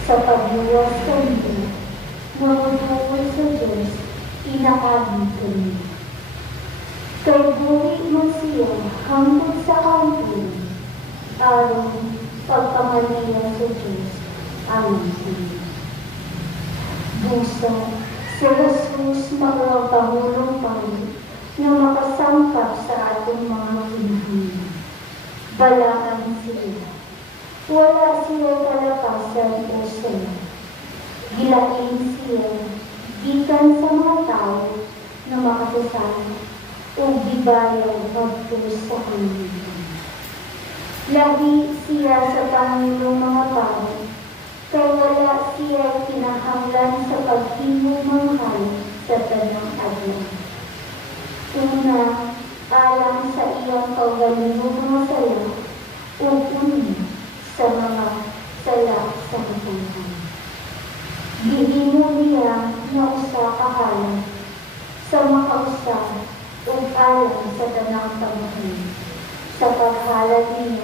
Sa pagluwas kanila, mamutungkol sa Diyos, inaabot kanila. Kay buhi man siya hangtod sa kahantuluran, aron pagpamaliya sa Diyos ayon sa iyo. Busa, si Jesus mga Pangulong Panginoon na makasangkap sa atong mga kinahanglan. Balaan sila. Wala siya kalakasan o sila. Gilain siya gikan sa mga tao na makasasama o gibayang pagtus sa kanila. Lahi siya sa Pangulong mga tao, kaya wala siya kinahanglan sa paghimo manghal sa tanang adlaw. Una, alang sa iyang kaugalingong mga sala, o una sa mga sala sa katunghan. Gihimo niya na usa kahalan sa makausa o alang sa tanang pagmahal, sa paghalad niya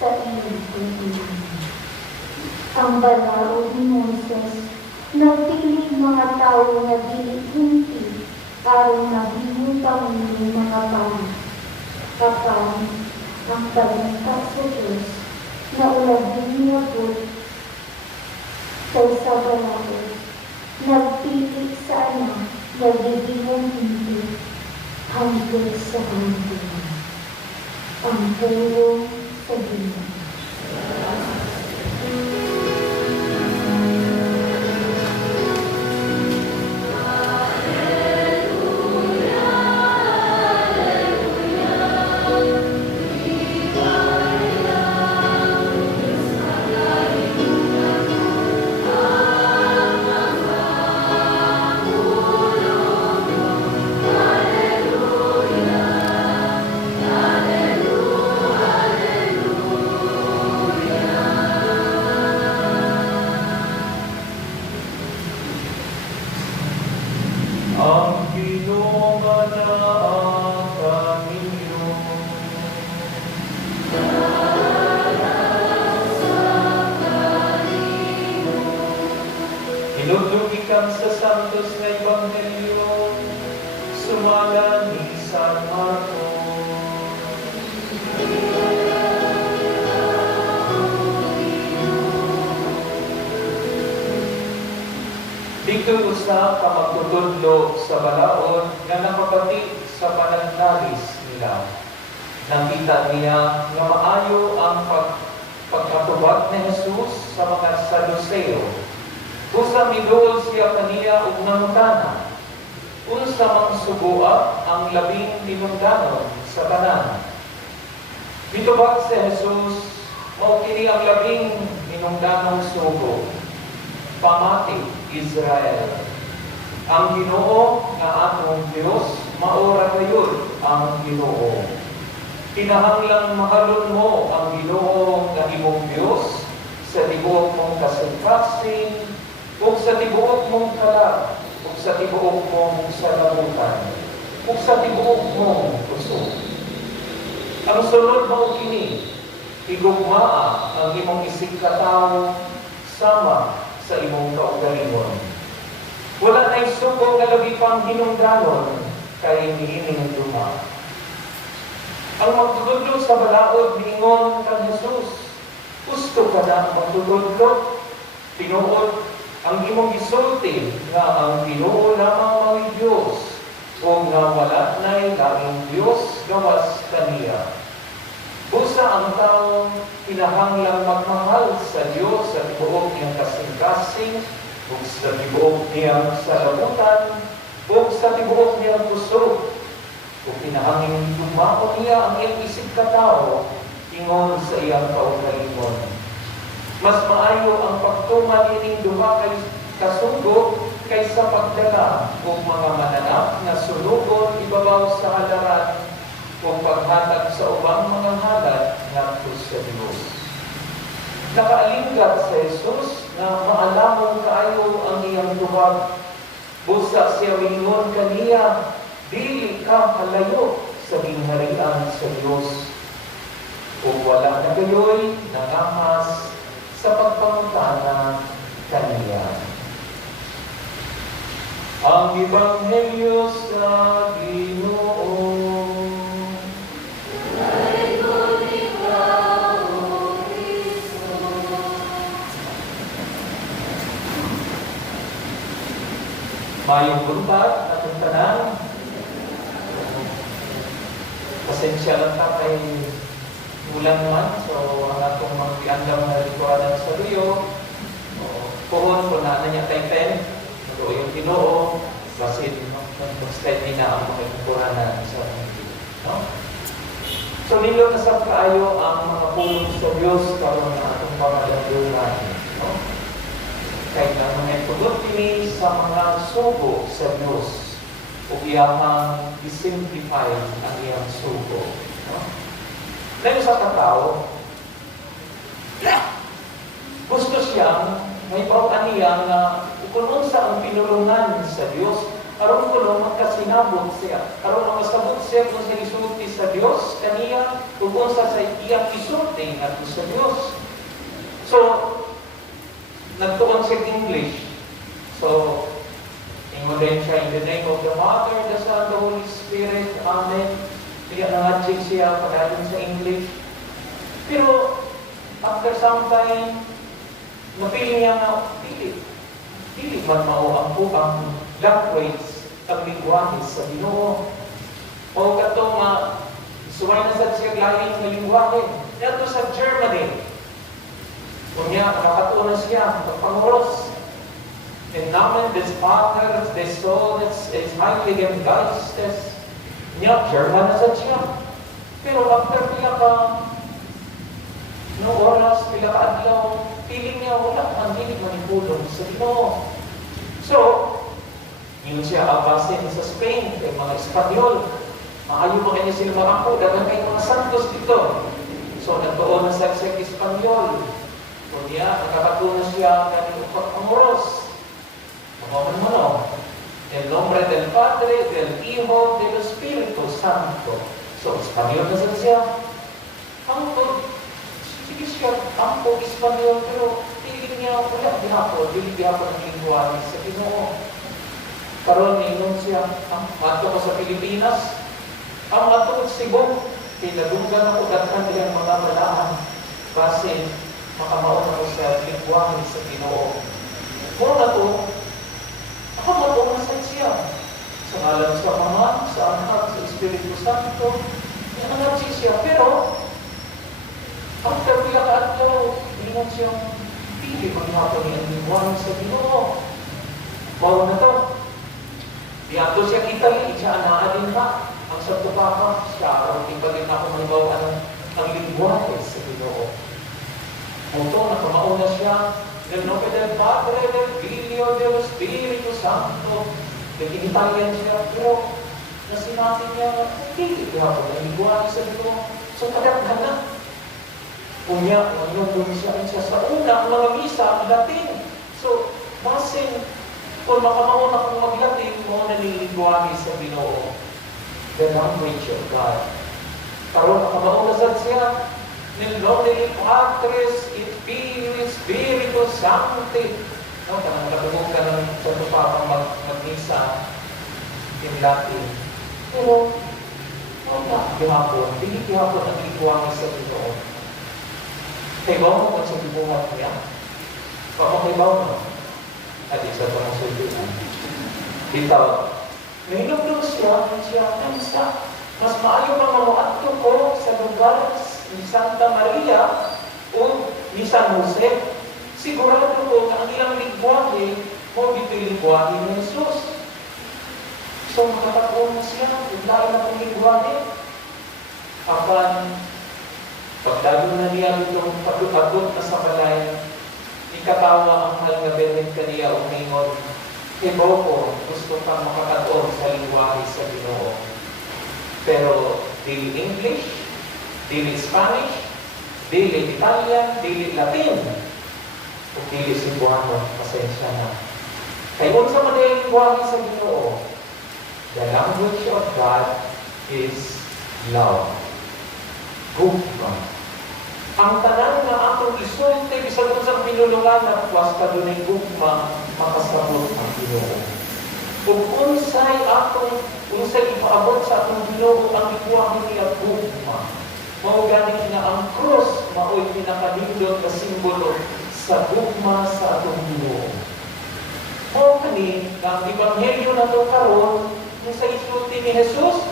sa iyong pagmahal. Ang balaod ni Moses, nagpilit mga tao na dili-hinti aron maghimo Panginoon mga pano. Kapag ang pagmata sa Diyos na ulagin niya po sa balaod, nagpilit sa anak na bibigyan hindi hanggang sa hanggang. Ang pulong sa Diyos. Ang pinunganaan ninyo. Inudlugikan sa Santos na Ebanghelyo, sumala ni San Marcos. Dito usa ka magtutudlo sa balaod nga nakapati sa panagnalis nila. Nakita niya nga maayo ang pagkatubag ni Jesus sa mga Saduseo. Usa miduol siya kaniya ug nangutana, unsa mang subuak ang labing tinungdanon sa tanan. Mitubag si Jesus, mao kini ang labing tinungdanong sugo. Pamati Israel. Ang Ginoo nga atong Dios, maora kayon ang Ginoo. Kinahanglang mahalon mo ang Ginoo nga imong Dios sa tibuok mong kasing-kasing, ug sa tibuok mong kalag, ug sa tibuok mong salamutan, ug sa tibuok mong puso. Ang sunod mao kini, higugmaa ang imong isig katawo sama sa imong kaugalingon. Wala na'y suko nga labi pang hinungdanon kay niining duma. Ang magtutudlo sa balaod niingon kang Jesus, gusto ka na magtutudlo, tinuod ang imong gisulti nga ang Ginoo lamang mao Dios o nga wala na'y laing Dios gawas kaniya. Busa ang taong kinahanglang magmahal sa Diyos sa tibuok niyang kasing-kasing ug sa tibuok niyang salamutan o sa tibuok niya puso, o kinahangin lumako niya ang iyang isip katao, ingon sa iyang kaugalingon. Mas maayo ang pagtuman ining duha kay kasugo kaysa pagdala o mga mananap nga sulugon ibabaw sa halaran o paghatag sa ubang mga halad ngadto sa Dios. Nakaalinggat sa Jesus na maalamon kaayo ang iyang duwag. Busa siya wingon kaniya, dili ka halayo sa gingharian sa Dios. Kung wala na gayoy, nangahas sa pagpangutana kaniya. Ang Ebanghelyo sa Ginoo. Mayong buntag, atong tanan. Pasensya lang ta kay ulan man. So, ang atong magpiandam na ritualan sa Rio. Puhon po na niya kay Pen. Malo yung Ginoo. Basin, mag-slide nila ang mga ikuranan sa Rio. No? So, nilo kasap kaayo ang mga pulong sa Diyos karon na atong pamalandungan. No? Kaya na mga pulot ini sa mga sugo sa Diyos o iyahang isimplify ang iyang sugo. No? Dahil sa katao, gusto siyang may pautaniya na kung sa ang pinulungan sa Diyos, aron ko magkasinabot siya. Aron masabot siya kung siya isulti sa Diyos, kaniya, kung sa iyang isulti at sa Diyos. So, nagtuon siya English. So, ingon din siya, in the name of the Father, the Son, the Holy Spirit, Amen. Kaya nangadjig siya pagdating sa English. Pero, after some time, napili niya na, dili man mao ang language, ang lingwahe sa Ginoo. O katong suway na sa siya lain ng lingwahe. Dito sa Germany, kunya, nakatuon na siya, pagpanguros. In Namen des Vaters, des Sohnes, des Heiligen Geistes. Niya, German na sa siya. Pero after niya ka, no oras, pila ka adlaw, piling niya wala, ang hindi manipulong sa Ginoo. So, yun siya abasin sa Spain, kay mga Espanyol. Maayo mo kanya sila marako, dagan kay mga santos dito. So, nagtuon na sa Espanyol. Kunya, nakakatunan siya ng pagpanguros. Mga mo, el nombre del Padre, del Hijo, del Espíritu Santo. So, Espanyol na siya. Sige siya, ampo Espanyol, pero piling niya, wala bihapon, bihapon ang lingwahe sa Ginoo. Karon ningon siya, ato ko sa Pilipinas, ang ato ko Cebu, pinadunggan ako daghan diyang mga balaan, kasi makamaon ako sa lingwahe sa Ginoo. Kung na to, nakamaon na sa siya. Sa ngalan sa Ama, sa Anak, sa Espiritu Santo, nangangat siya. Pero, after pila ka adlaw, ningon siya, pili maghapon niya ang lingwahe sa Ginoo. Bawa na to. Diyato siya Italy, siya anaan pa. Ang sa tupaka, siya araw ipagin ako manibawaan ang lingwahe sa Ginoo. Ito, nakamauna siya, del nome del Padre, del Figlio, del Espiritu Santo. Naging Italian siya, pero nasinabi niya, hindi hapon ang lingwahe sa Ginoo. So, kadaghan na. Kunya, nung siya sa una, ang mga misa, ang Latin. So, masin, kung makamauna kung mag-Latin, mo nalilingwahe sa Ginoo. The language of God. Karon makamauna sa siya, nel nome del Patres, et Filio, et Spiritus Sancti. No, kanang nakatubog ka ng sa tupapang mag-misa in Latin. Pero, wala, gihapon. Hindi gihapon ang lingwahe sa Ginoo. Kaya ba mo kung sa libuhat niya? Baka kay ba mo? At isa pa ng sultunan. Dito, may nagdong siya, mas maayo pa mamuat ko sa lugar ni Santa Maria o ni San Jose. Sigurado ko na ang ilang lingwahe mo dito lingwahe ni Jesus. So, makapag-una siya, lain na kong lingwahe. Apan, pagdago na niya itong pag-abot na sa balay, ikatawa ang mahal nga benin kaniya o ningon, hibaw ko, gusto kang makapag-on sa lingwahe sa Ginoo. Pero, dili English, dili Spanish, dili Italian, dili Latin, o dili Cebuano, pasensya na. Kaya unsa man ang lingwahe sa Ginoo, the language of God is love. Gugma. Ang tanan nga atong isulti, bisag unsang pinulungan na basta dunay gugma, makasabot ang Ginoo. Kung unsay ipaabot sa atong Ginoo ang lingwahe niya gugma. Mao gani nga ang cross mao'y pinakanindot na simbolo sa gugma sa atong Ginoo. Mao kani ang ebanghelyo nato karon sa isulti ni Jesus,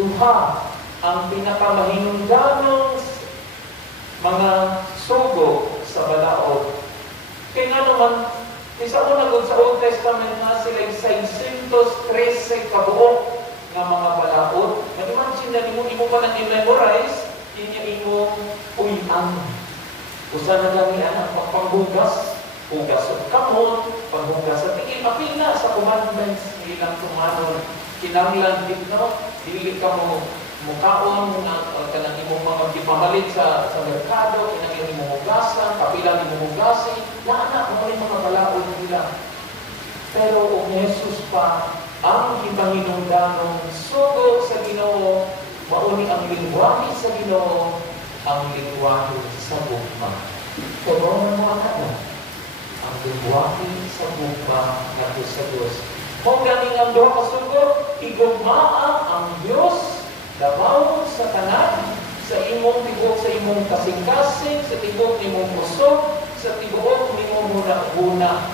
duha ang pinakamahinungdanong mga sugo sa balaod. Kaya nga naman, isa ko nagod sa Old Testament na sila 613 kabuok nga mga balaod. Mag-imagine na imo pa nang i-memorize, inya imong uyan. Usa na lang yan ang pagpanghugas, hugas sa kamot, paghugas sa tingin, apil na sa commandments nilang tumanon. Kinanglan din, no? Dili ka mo mukaon na kanang imong mga gipamalit sa merkado, kinang imong hugasan, kapilang imong hugasin, na mo rin mga balaod nila. Pero kung Jesus pa, ang ipahinungdanong sugo sa Ginoo, mauni ang lingwahe sa Ginoo, ang lingwahe sa gugma. Pero ang mga anak, ang lingwahe sa gugma nato sa Diyos. Kung ganing ang duha ka sugo, igugmaa ang Diyos labaw sa tanan, sa imong tibok, sa imong kasing-kasing, sa tibok nimong puso, sa tibok nimong huna-huna.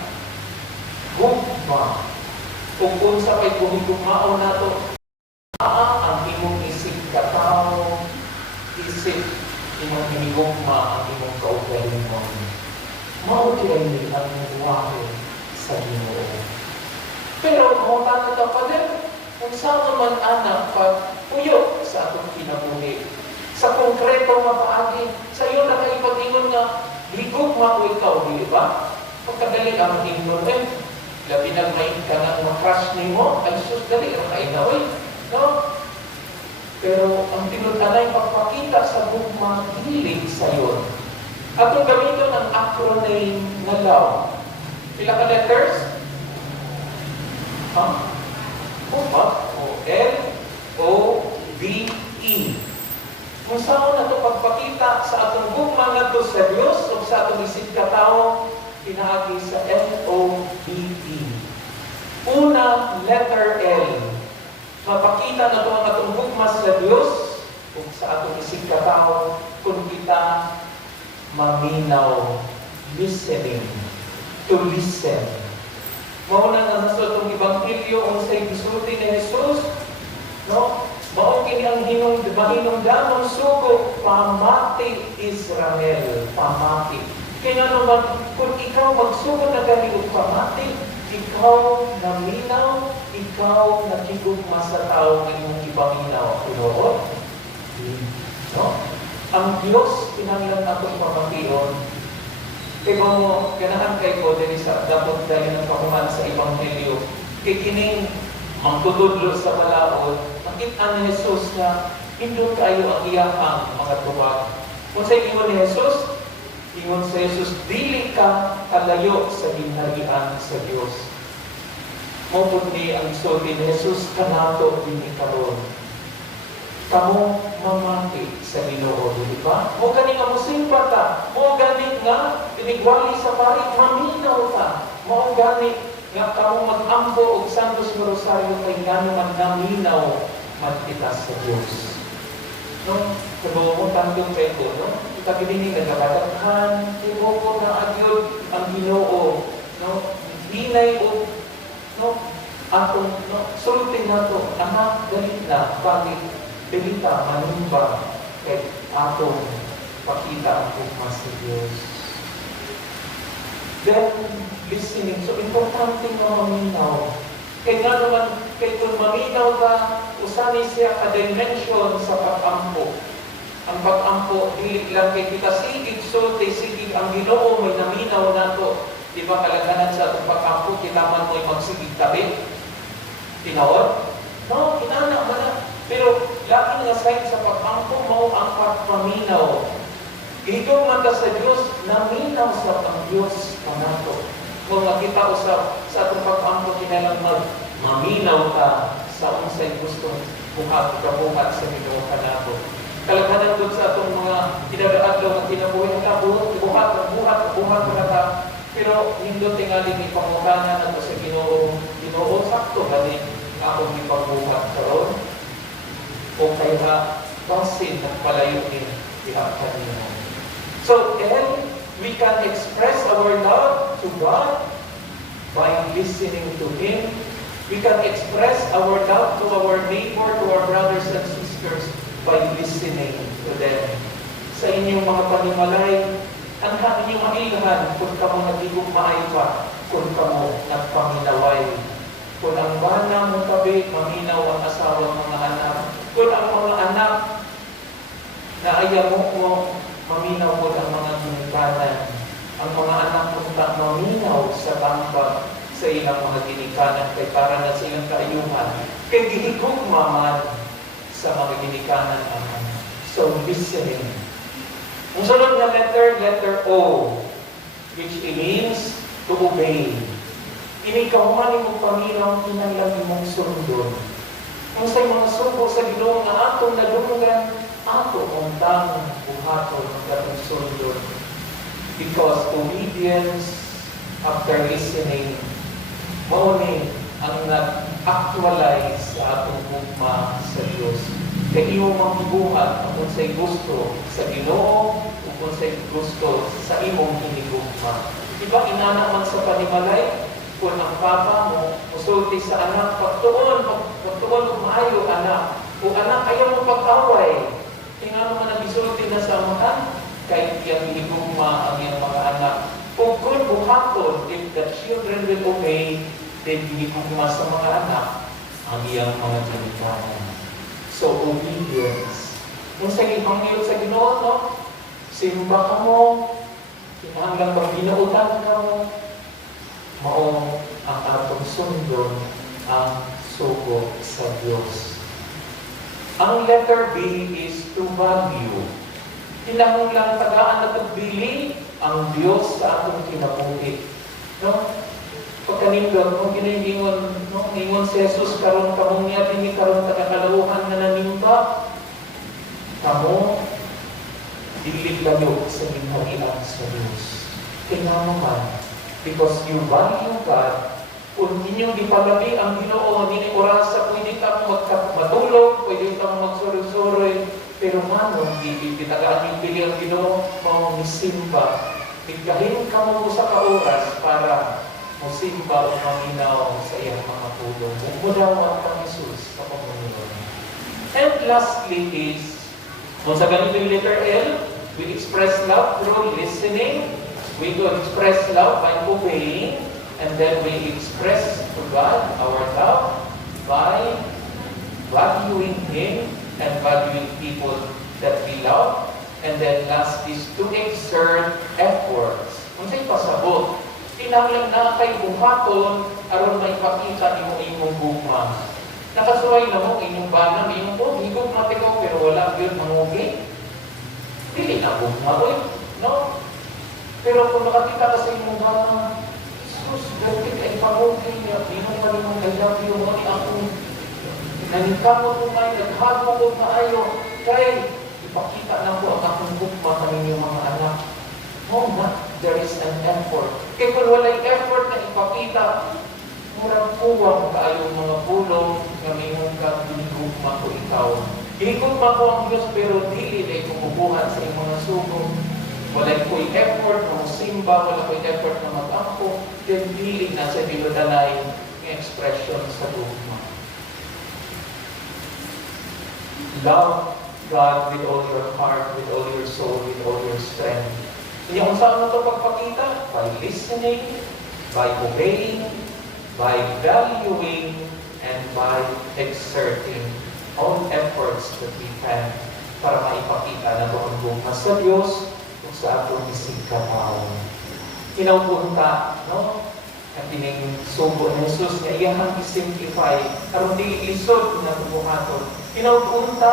Gugma. Kung unsa pa'y gugmao nato, ang imong isip katao, isip imong hinigugma ang imong kaugalingon. Mao kay ang lingwahe sa Ginoo. Pero kung tatanong pa din, kung saan man anak pag-puyo sa atong kinabuhi, sa konkreto nga paagi, sa iyo na kayo pag-ingon nga, ligugma ko ikaw, di ba? Pagkadali ang ingon, labi nagmain ka ng makrush ni mo, ay sus, dali, ang kainaway, no? Pero ang tinutanay pagpakita sa gugma, hilig sa iyo. Atong gamiton ang acronym na love. Pila ka letters? L-O-V-E. Kung saan na ito pagpakita sa atong gugma na ito sa Diyos o sa atong isip katao, pinaagi sa L-O-V-E. Una, letter L. Mapakita na ito ang atong gugma sa Diyos o sa atong isip katao kung kita maminaw, listening, to listen. Mauna nga sa itong Ebanghelyo kung sa isulti ni Jesus, no? Mao kini ang mahinungdanong sugo, pamati Israel, pamati. Kaya naman, kung ikaw magsugo na ganito pamati, ikaw naminaw, ikaw nakigugma sa tao ng imong ibaminaw. Tulood? No? Ang Diyos, pinanglan atong pamatiyon. Kaya mo, ganahan kay ko din sa dapat dahil ng pakuman sa Ebanghelyo. Kaya kining mangtutudlo sa balaod, nakita ni Jesus na indot kayo ang iyahang mga tuwag. Kung sa ingon ni Jesus, ingon sa Jesus, dili ka kalayo sa ginharian sa Diyos. Mupod ni ang isulti ni Jesus, kanato din ikaroon. Kamu mamati sa Ginoo, di ba? Mo gani nga musimba ta, mo gani nga tinigwali sa pari, maminaw ta. Mo gani nga kamu mag-ambo og Santos Rosario kay ngano man naminaw man kita sa Dios. No, kuno mo tandong peko, no? Kita dinini nagabatan, tibo ko na agyod ang Ginoo, no? Hinay o no atong no sulti nato, anak galit na bakit Belita, manimba, kay atong pakita ang gugma sa Diyos. Then, listening. So, importante nga maminaw. Kaya nga naman, kay kung maminaw ka, usani siya ka-dimension sa pag-ampo. Ang pag-ampo, dili lang kay kita sigig, sulti, sigig, ang Ginoo may naminaw nato. Di ba kalaganan sa atong pag-ampo, kailangan mo'y magsigig tabi? Tinawad? No, inana man na. Pero lagi nga sign sa pag-ampo, mao ang pagpaminaw. Ihigog man ka sa Diyos, naminaw sa ang Diyos kanato. Kung makita usap sa atong pag-ampo, kinalang maminaw ka sa unsay gustong buhat sa Ginoo kanato. Kalaghanan doon sa atong mga kinagaadlaw ng kinabuhi na buhat ka. Pero hindi tingali ni pangutanan ato sa Ginoo sakto gani akong ipagbuhat karon o kaya basin nagpalayo ni ihakan niya. So, and we can express our love to God by listening to Him. We can express our love to our neighbor, to our brothers and sisters by listening to them. Sa inyong mga panimalay, ang inyong mailahan kung kamo nagigugmaay pa, kung kamo nagpaminaway. Kung ang bana mong tabi, maminaw ang asawang mga anak. Kung ang mga anak na ayaw mo, maminaw po ang mga ginikanan. Ang mga anak mo maminaw sa tambag sa ilang mga ginikanan kay para na silang kaayuhan. Kay gihigugma man sa mga ginikanan ang anak. So, listening. Ang sunod na letter O, which means to obey. Ini kahuman mong paminaw, kinanglang mong sundon. Kung sa'y mga subo sa Ginoo nga atong nadungan, ato untang buhaton ng atong sundon. Because obedience, after listening, mauni ang nag-actualize sa atong gugma sa Diyos. Kaya imo magbuhat kung sa'y gusto sa Ginoo o kung sa'y gusto sa imong hinigugma. Diba inanaman sa panimalay? Kung ang papa mo, musulti sa anak, pagtuon maayo anak. Kung anak, ayaw mo pag-away. Tingnan naman ang isulti na sa mga, kahit iyang hinigugma ang iyang mga anak. Kung buhaton, if the children will obey, then hinigugma sa mga anak ang iyang mga ginikanan. So, obedience. Kung sa ihangyod sa Ginoo, no? Simba ka mo, kinahanglan bang binautan ka mo, maong ang atong sundon ang sugo sa Diyos. Ang letter B is to value. Kinahanglan tagaan at bili ang Diyos sa atong kinabuhi. No? Pagkanindot, kung ginaingon, no? Ingon si Jesus, karon kamong niya, hindi karon tagakalauhan na nanimba. Kamo, dilig layo sa ginharian sa Diyos. Kinahanglan, because you value God, kung inyong ipalabi ang Ginoo, hindi orasa, pwede kang matulog, pwede kang magsuroy-suroy, pero manon, itagaan yung pili ang Ginoo, maumisimba. Biglahin ka mo sa kaoras para musimba o maminaw sa iyang mga tulong. Mumudawat kang Jesus sa Panginoon. And lastly is, kung sa ganito yung letter L, we express love through listening. We go express love by obeying, and then we express to God our love by valuing Him and valuing people that we love. And then last is to exert efforts. Kung sa'yo pasabot, tinanglang na kay buhaton aron may pakita imong gugma. Nakasuway na mo inyong bana, inyong po, higugma ko, pero wala yun mangugi. Dili na gugma, no? Pero kung nakakita ka sa inyong bana, sus, dati ay pangugi niya, inong pa rin mong kailabi yung mga akong naningkamot ko may, naghago ko maayo, kaya ipakita na po ang akong gugma kaninyong mga anak. Oh, there is an effort. Kaya kung wala'y effort na ipakita, murang kuwang kaayong mga pulong na mayroon kang hinigugma ko ikaw. Hinigugma ko ang Diyos pero dili na kumubuhan sa iyong mga sugo. Wala'y ko'y effort na simba, wala ko'y effort na mag-ampo, then dili na sa dinodalay ng expression sa gugma. Love God with all your heart, with all your soul, with all your strength. Hindi kung saan mo ito pagpakita? By listening, by obeying, by valuing, and by exerting all efforts that we can para maipakita na bukas sa Diyos o sa atong isig katao. Kinaupunta, no? Ang tining sugo ni Jesus nga iyang i-simplify karon di isod na buhaton. Kinaupunta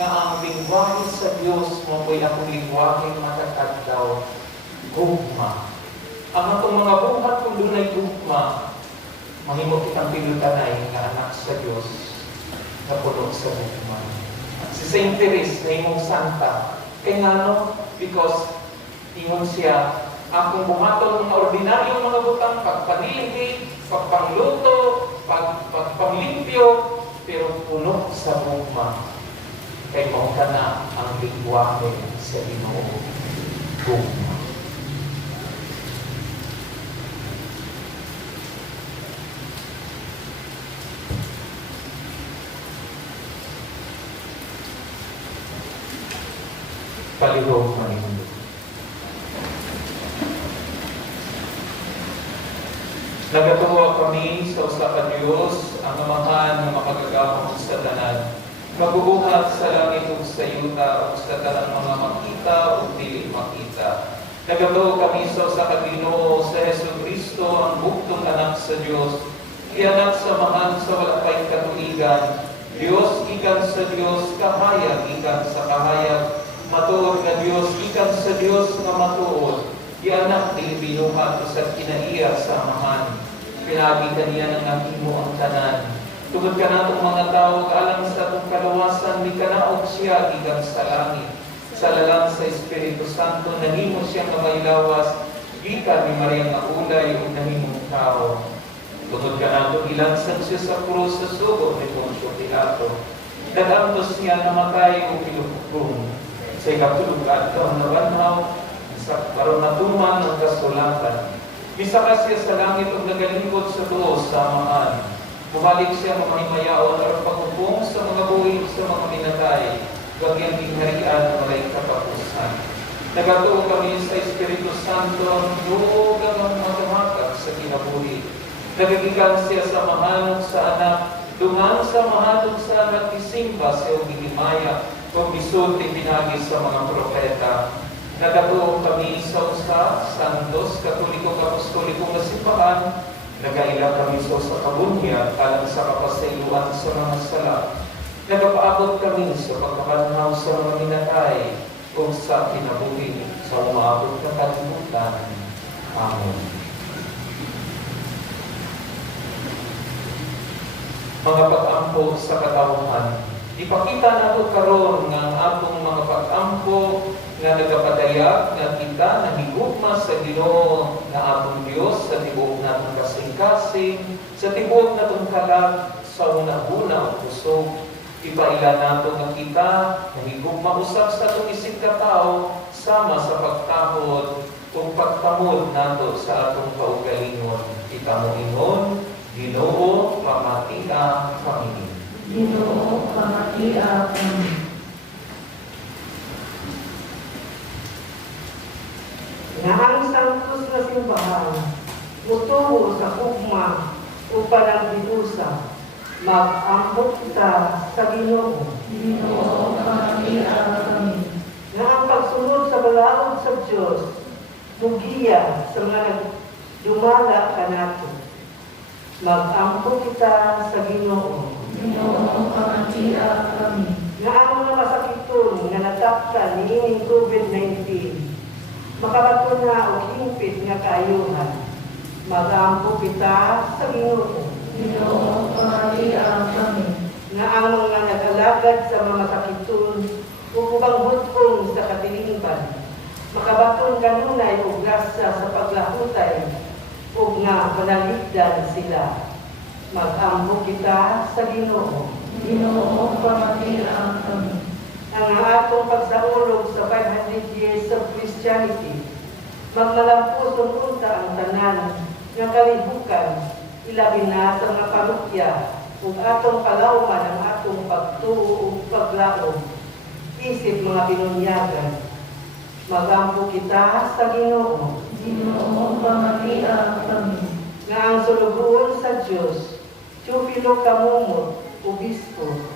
nga ang lingwahe sa Dios mo ko'y akong lingwahe matatagdaw gugma. Ang atong mga buhat kung dunay gugma, mahimo kitang pilutanay nga anak sa Dios na puno sa gugma. Si Saint Therese na imong santa, kay ngano? Because ingon siya, akong buhaton mga ordinaryong mga butang, pagpaniligi, pagpangluto, pagpanglimpyo, pero puno sa gugma. Kay mao na ang lingwahe sa Ginoo, gugma. Palihog manimundo. Nagatuwa kami sa usa ka Dios ang amahan nga makagagahom sa tanan. Magbubuhat sa langit ug sa yuta ug sa tanang mga makita ug dili makita. Nagatuwa kami sa usa ka Ginoo sa Hesukristo ang buktong anak sa Dios. Ianak sa mahal sa wala pay katuigan. Dios ikan sa Dios, kahayag ikan sa kahayag. Matuod nga Dios ikan sa Dios nga matuod. Ianak dili binuhat sa kinaiya sa amahan. Pinagi kaniya ng nahimo ang tanan. Tugod ka natong mga tao, kaalam sa atong kalawasan, di ka naog siya ikan sa langit. Sa lalang sa Espiritu Santo, nahimo siya nga maylawas, gikan ni Maria nga ulay o nahimong tao. Tugod ka natong ilansag siya sa krus sa sugo ni Poncio Pilato. Dagantos niya namatay o pilupong. Sa ikatulog adto na banhaw, sa karon natuman ang kasulatan. Misaka siya sa langit ug nagalingkod sa tuo sa amahan. Bumalik siya mamahimayaon aron pagupong sa mga buhi sa mga minatay. Bagyang gingharian ng walay katapusan. Nagatuo kami sa Espiritu Santo, dugang ang matamakag sa kinabuhi. Nagagikan siya sa mahanong sa anak, dungan sa mahanong sa anak, isimba siya o gihimaya, o bisulti pinagi sa mga propeta. Nagatuo kami sa usa, santos, katoliko, apostoliko nga simbahan. Nagaila kami sa usa ka bunya, alang sa kapasayloan sa mga sala. Nagapaabot kami sa pagkabanhaw sa mga minatay, o sa kinabuhi, sa umaabot na kalimutan. Amen. Mga pag-ampo sa katawhan, ipakita nato karon nga ang atong mga pag-ampo nga nagapadayag nga kita nahigugma sa Ginoo nga atong Dios sa tibuok natong kasing-kasing, sa tibuok natong kalag, sa una-una o kusog. Ipaila nato nga kita nahigugma usab sa atong isig katao sama sa pagtahod ug pagtamod nato sa atong kaugalingon. Itamoingon, Ginoo, pamatia kami. Ginoo, pamatia kami. Na ang santos na simbahan, mutungo sa ugma o panagbiusa, mag-ambot kita sa Ginoo. Ginoo, pamatia kami. Na ang pagsunod sa balaod sa Diyos, mugiya sa mga dumala ka nato. Mag-ambot kita sa Ginoo. Ginoo, pamatia kami. Na ang mga masakiton nga nataktan niining COVID-19, makabato na o himpit nga kaayuhan. Mag-ampo kita sa Ginoo. Ginoo, pamatia kami. Na ang mga nag-alagad sa mga sakiton o ubang hutong sa katilingban, makabaton kanunay o grasya sa paglahutay o nga panaligdan sila. Mag-ampo kita sa Ginoo. Ginoo, pamatia kami. Ang atong pagsaulog sa 500 years of Christianity, magmalampos unta ang tanan nga kalibukan, ilabi na sa mga parokya, ug atong palawman ang atong pagtuo ug paglaom, isip mga binunyagan. Magampo kita sa Ginoo. Ginoo, pamatia kami. Nga ang sulubuon sa Dios, Teofilo inyo kamumot, obispo,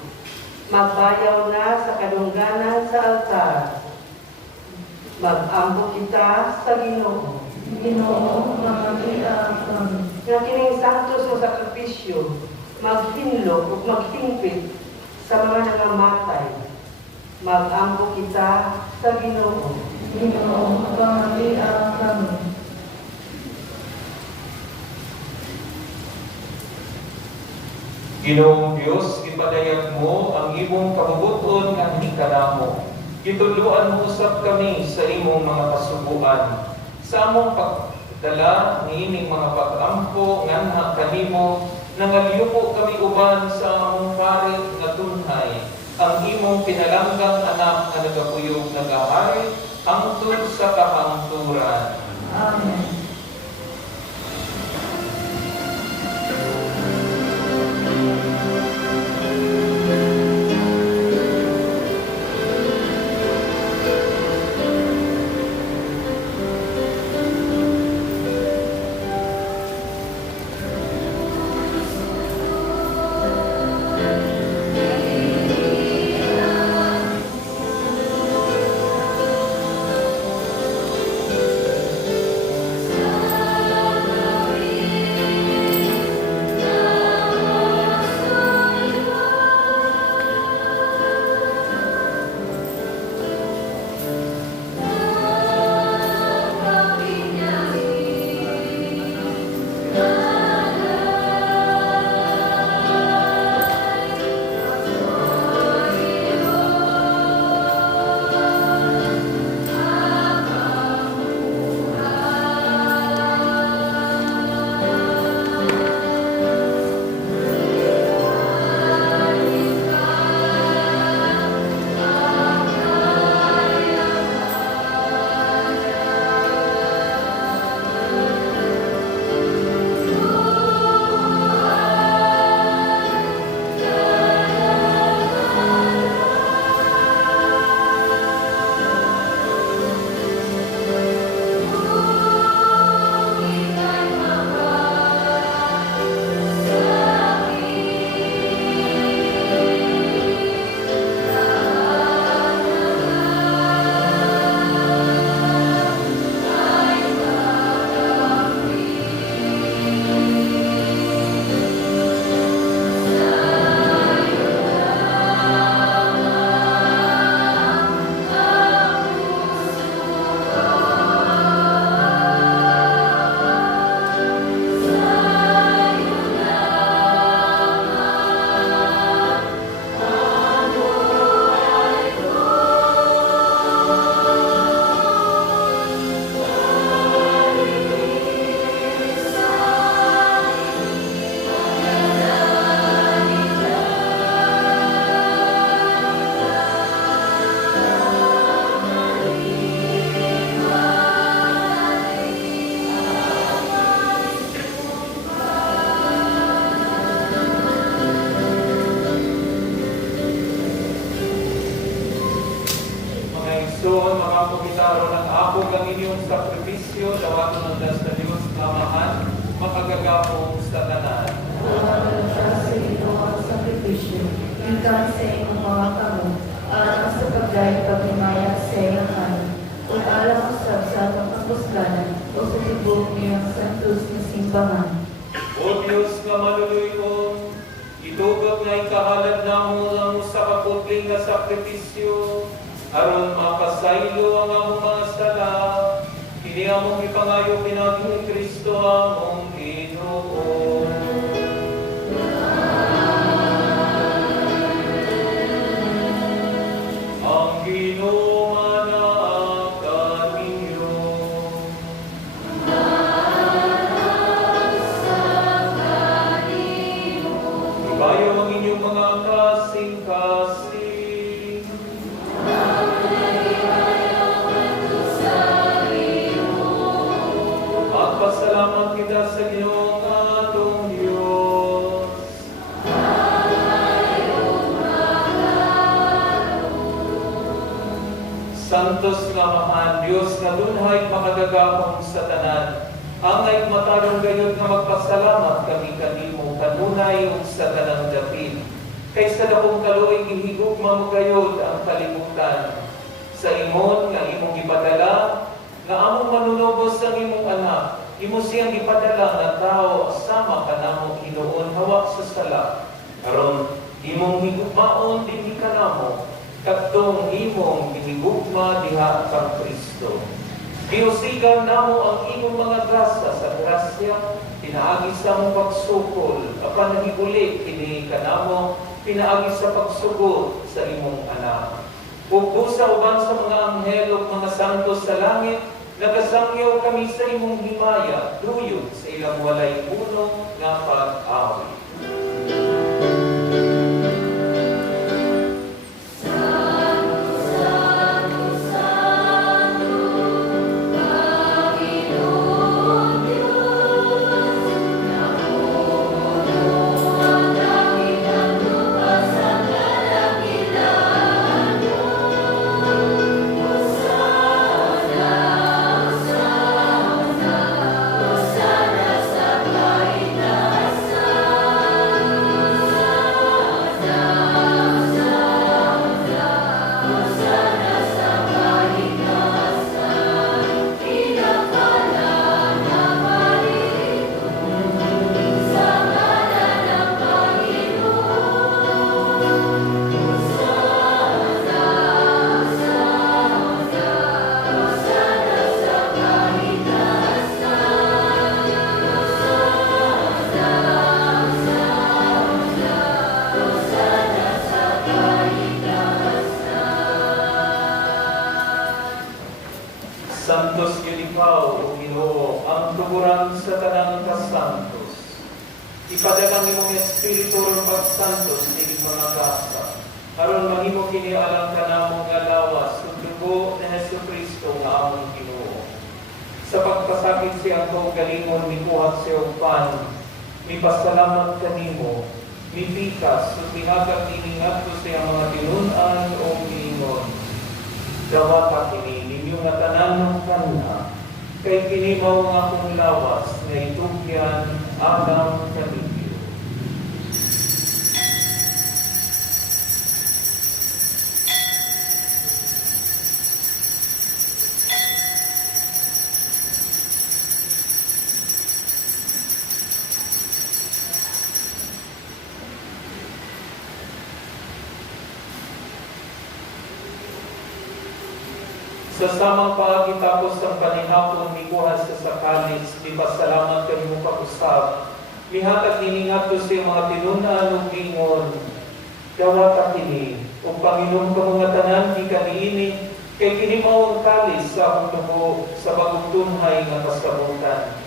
magbayaw na sa kadungganan sa altar. Mag-ambo kita sa Ginoo. Ginoo, mamagila kami. Nga kining santos mo sakripisyo, maghinlo o maghingpit sa mga nangamatay. Mag-ambo kita sa Ginoo. Ginoo, mamagila kami. Ginoong Diyos, ipadayag mo ang imong kabubuton nga hikanamo. Gituluan mo usab kami sa imong mga kasubuan. Sa among pagdala niining mga pag-ampo nganha kanimo, nangalyupo kami uban sa among parit nga tunhay. Ang imong pinalanggang anak nga nagapuyog nagahari hangtod sa kahangturan. Amen. Doon, mga kumitaro ng abog ang inyong sakripisyo, dawaton ng das na Diyos, lamahan, makagagapong sa tanan. Tumagal ka sa Ginoo ang sakripisyo, ingkan sa imong mga kamot, alang sa pagdahil paghimayag sa iyang kanan, ug alang usab sa atong kapuskanan, o sa tibok niyang santos na simbahan. O Diyos nga maluluyon, itugab nga ikahalad namo ang sa kaputling nga sakripisyo, aron mapasaylo ang among mga sala, kini among ipangayo pinagi ni Kristo among Ginoo. Ang Ginoo manaakan ninyo. Ibayo ang inyong mga kasing-kasing. Magpasalamat kita sa Ginoong atong Diyos. Santos nga Amahan, Diyos nga dunhay makagagahong sa tanan, angay matarong gayud nga magpasalamat kami kanimo hunay ug sa tanang dapit. Kaysa dakong kaluoy gihigugma mo gayud ang kalibutan. Sa imon nga imong gipadala, nga among manunubos ang imong anak, imo siyang gipadala nga tao sama kanamo Hinuon hawak sa sala. Aron imong higugmaon dinhi kanamo, kadtong imong gihigugma diha kang Kristo. Giusigan namo ang imong mga grasa sa grasya, pinaagi sa mong pagsukol, apan nahibuli kini kanamo, pinaagi sa pagsugod sa imong anak. Ug busa uban sa mga anghel ug mga santos sa langit, nagasangyaw kami sa imong himaya, duyon sa ilang walay puno nga pag-awi. Santos yun ikaw, O Ginoo, ang tuguran sa tanang kasantos. Ipadala nimong Espiritu ron pagsantos sa mga kasa. Aron mahimo kini alang kanamo nga lawas ug dugo ni Jesucristo nga among Ginoo. Sa pagpasakit siya ang kaugalingon mikuhat siya og pan, mipasalamat kanimo, mipikas ug mihagag ini ngadto siya mga tinun-an o giingon. Dawata kini ninyo nga tanan ng kana, kay kini mao nga akong lawas nga itugyan alang kaninyo. Sa samang pagkitapos ng panihapon mikuha sa sakalis, di pasalamat kayo mo pag-usap. Mihatag niningat ko sa mga tinunaan o gingon. Gawata kini, o Panginoon ka mga tanan, di kaniini, kay kini mao ang kalis sa akong dugo sa bagong tunhay nga kasabutan.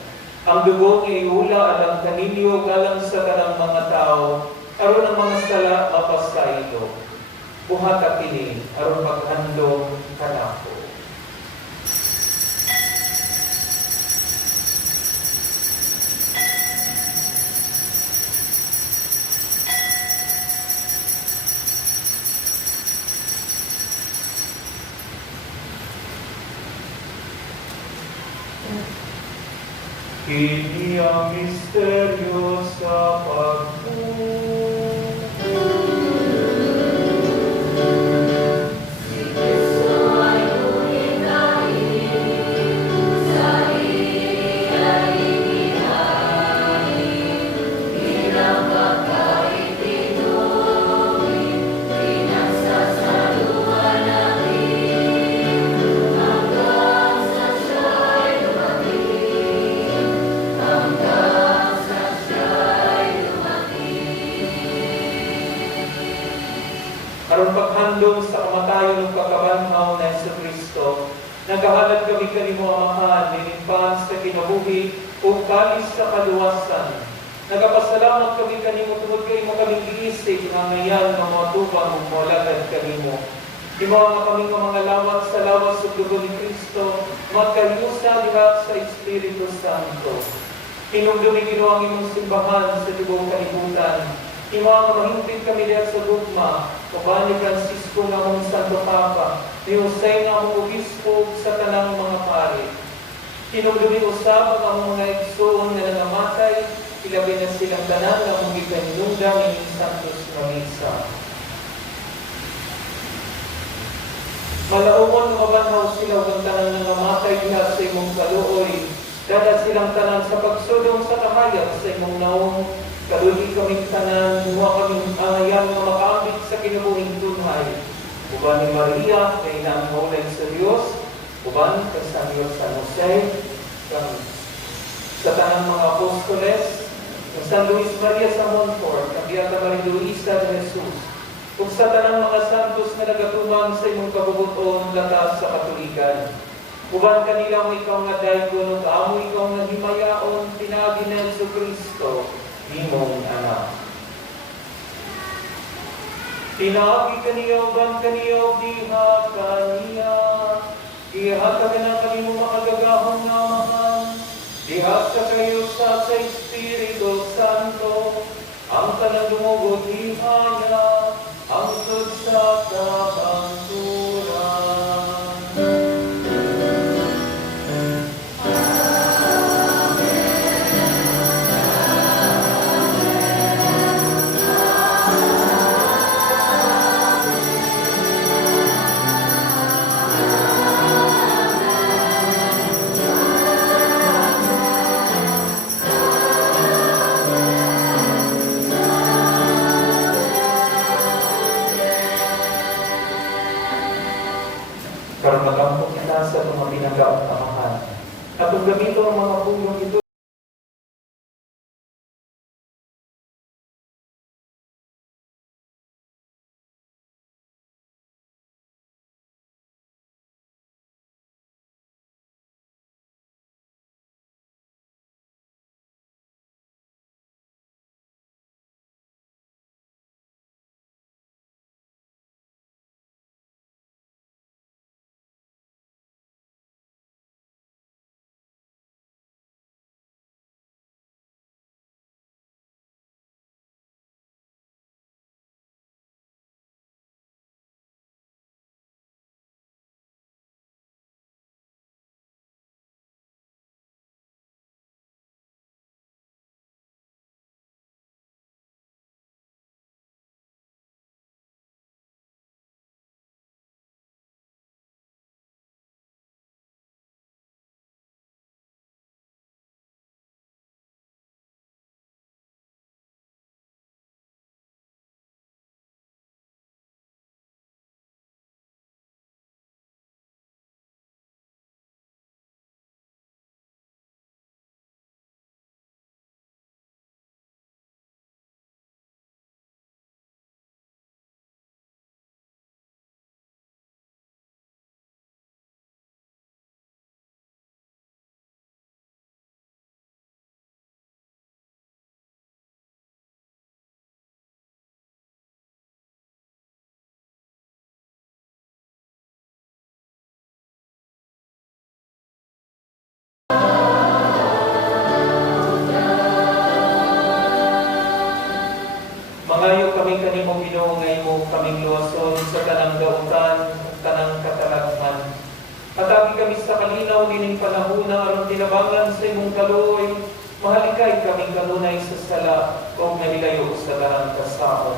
Ang dugo nga iula alang kaninyo galang sa kanang mga tao, aron ang mga sala mapasaylo. Buhata kini, aron paghandong kanako. Kini ang misteryo sa pagbuhay. Aron paghandong sa kamatayon ng pagkabanhaw na Jesucristo, nagahalad kami kanimo Amahan, linimpan sa kinabuhi o kalis sa kaluwasan. Nagapasalamat kami kanimo tungod kay mo kaming giisig nga ngayan nga matubang ug moalagad kanimo. Imo nga kami nga mga lawat sa lawas ug dugo ni Kristo, magkayusa diha sa Espiritu Santo. Hinumdumi Ginoo ang imong simbahan sa tibok kalibutan. Imo ang mahimpit kami diha sa gugma, uban ni Francisco nga mong Santo Papa, ni Jose nga mong obispo sa tanang mga pari. Hinumdumi usab ang mga igsoon nga nangamatay, ilabi na silang tanan nga mong isa. Malaumon mabanhaw sila kung tanang nangamatay diha sa imong kaluoy. Dada silang tanan sa pagsudong sa kahayag sa imong naong. Kaluli kaming tanan, muha kaming angayang nga makaambit sa kinabuhing tunhay. Uban ni Maria, kay nang maulay sa Diyos. Uban kay San Jose, sa tanang mga apostoles, kay San Luis Maria sa Montfort, kay Beata Maria Luisa de Jesus, kung sa tanang mga santos na nagatuman sa imong kabubuton latas sa Katolikan. Uban kanila mo ikaw nga daygon, ug amo ikaw nga himayaon, pinagi ni Jesucristo, imong anak. Pinagi kaniya, uban kaniya, diha kaniya, diha ka na kami mo makagagahong namahan, diha ka kayo sa Espiritu Santo, ang kanang dumugod diha niya, ang sa kabanturan. Karon magampok kita sa mga pinagaang tamahan. At kung gamito ang mga pulong ito, mangayo kami kanimo Ginoo ngay mo kaming luwason sa tanang dautan ug tanang katalagman. Atagi kami sa kalinaw nining panahona aron tinabangan sa imong kaluoy. Mahalikay kaming kanunay sa sala ug nahilayo sa darang kasao.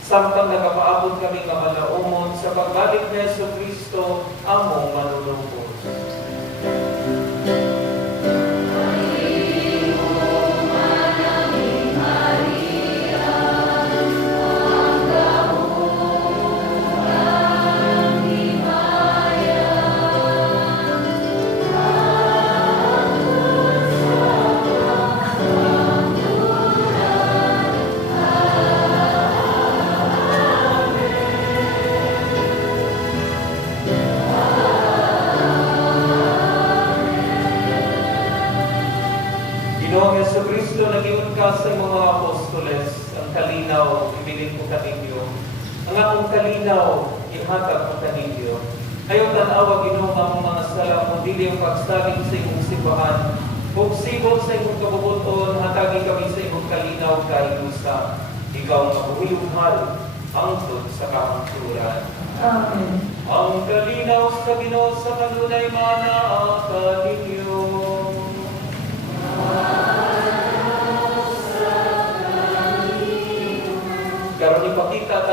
Samtang nakapaabot kami nga malaumon sa pagbalik ni Jesucristo among manunubos. Ginoong Jesucristo, nagiun ka sa mga apostoles, ang kalinaw, ibilin ko kaninyo. Ang akong kalinaw, ihatag ko kaninyo. Ayaw tanawa, Ginoong ang mga salam, mo dili ang pagsaling sa imong simbahan. Kung sibot sa imong kabubuton, hatagi kami sa imong kalinaw kailusa. Ikaw ang mabuhiyuhal, angtod sa kamangturan. Amen. Ang kalinaw sa Ginoo sa kanunay mana kaninyo. Karon ipakita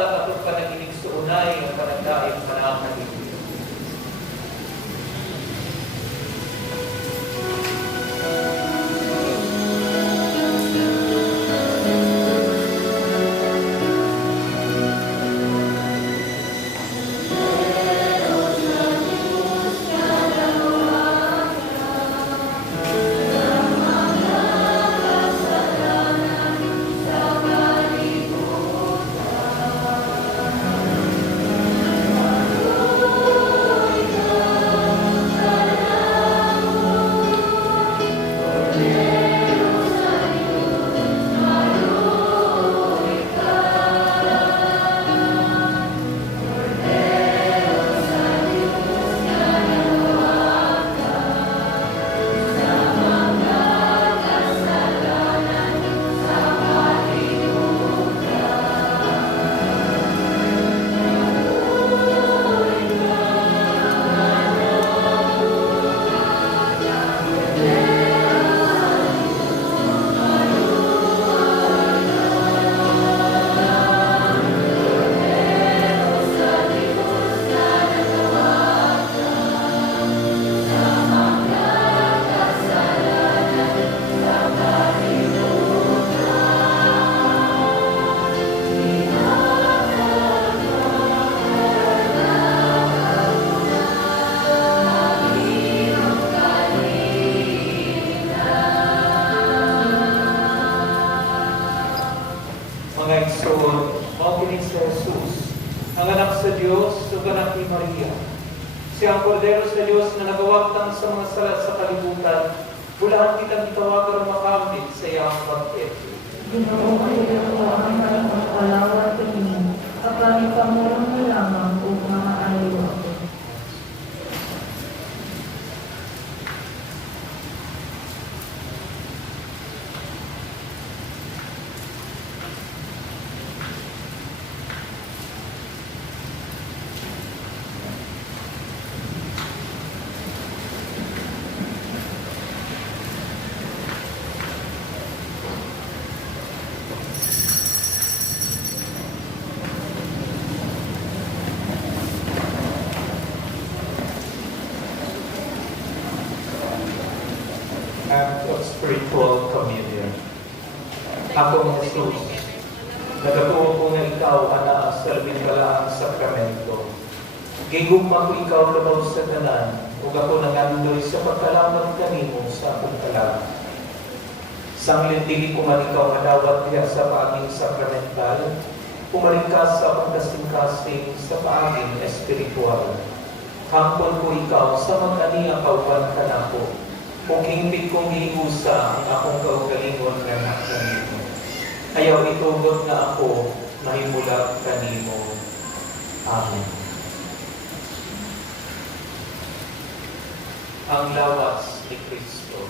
sa Diyos, suganap ni Maria. Siya ang kordero sa Diyos na nagawagtang sa mga salat sa kalibutan. Bulahan kitang itawagan makamit sa iyang bakit. Ginoo kayo ang mga alawat kanino. Kapag ipamulong mo lamang kung maaaliw ako. Act of spiritual communion. Akong Jesus, nagatuo ko nga ikaw, ana, sa labing-balaang sakramento. Gigugma ko ikaw labaw sa tanan, ug ako nangandoy sa pagkalamat kanimo sa akong kalag. Sanglin dili ko man ikaw madawat diha sa paaging sakramental, pumaringkas sa akong kasing-kasing sa paaging espiritual. Hangpon ko ikaw sa mag-aniya kauban kanako, kung hingpit kong hiusa ang akong kaugalingon nga anak kanimo. Ayaw itugot nga ako, mahimulag kanimo. Amen. Ang lawas ni Kristo.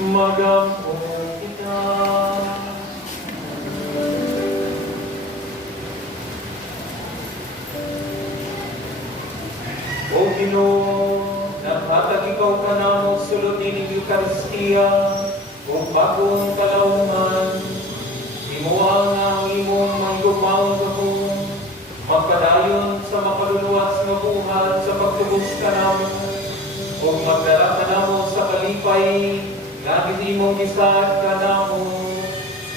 Magampo kita. O Ginoo, naghatag ikaw ka na mo sulod ni Eucharistia, o bagong kalauman, himuang ang imong manggumang gahong, magpadayon sa makaluluwas nga buhat sa pagtubos ka namo, o magdala ka namo sa kalipay, lagi imong isaad ka namo,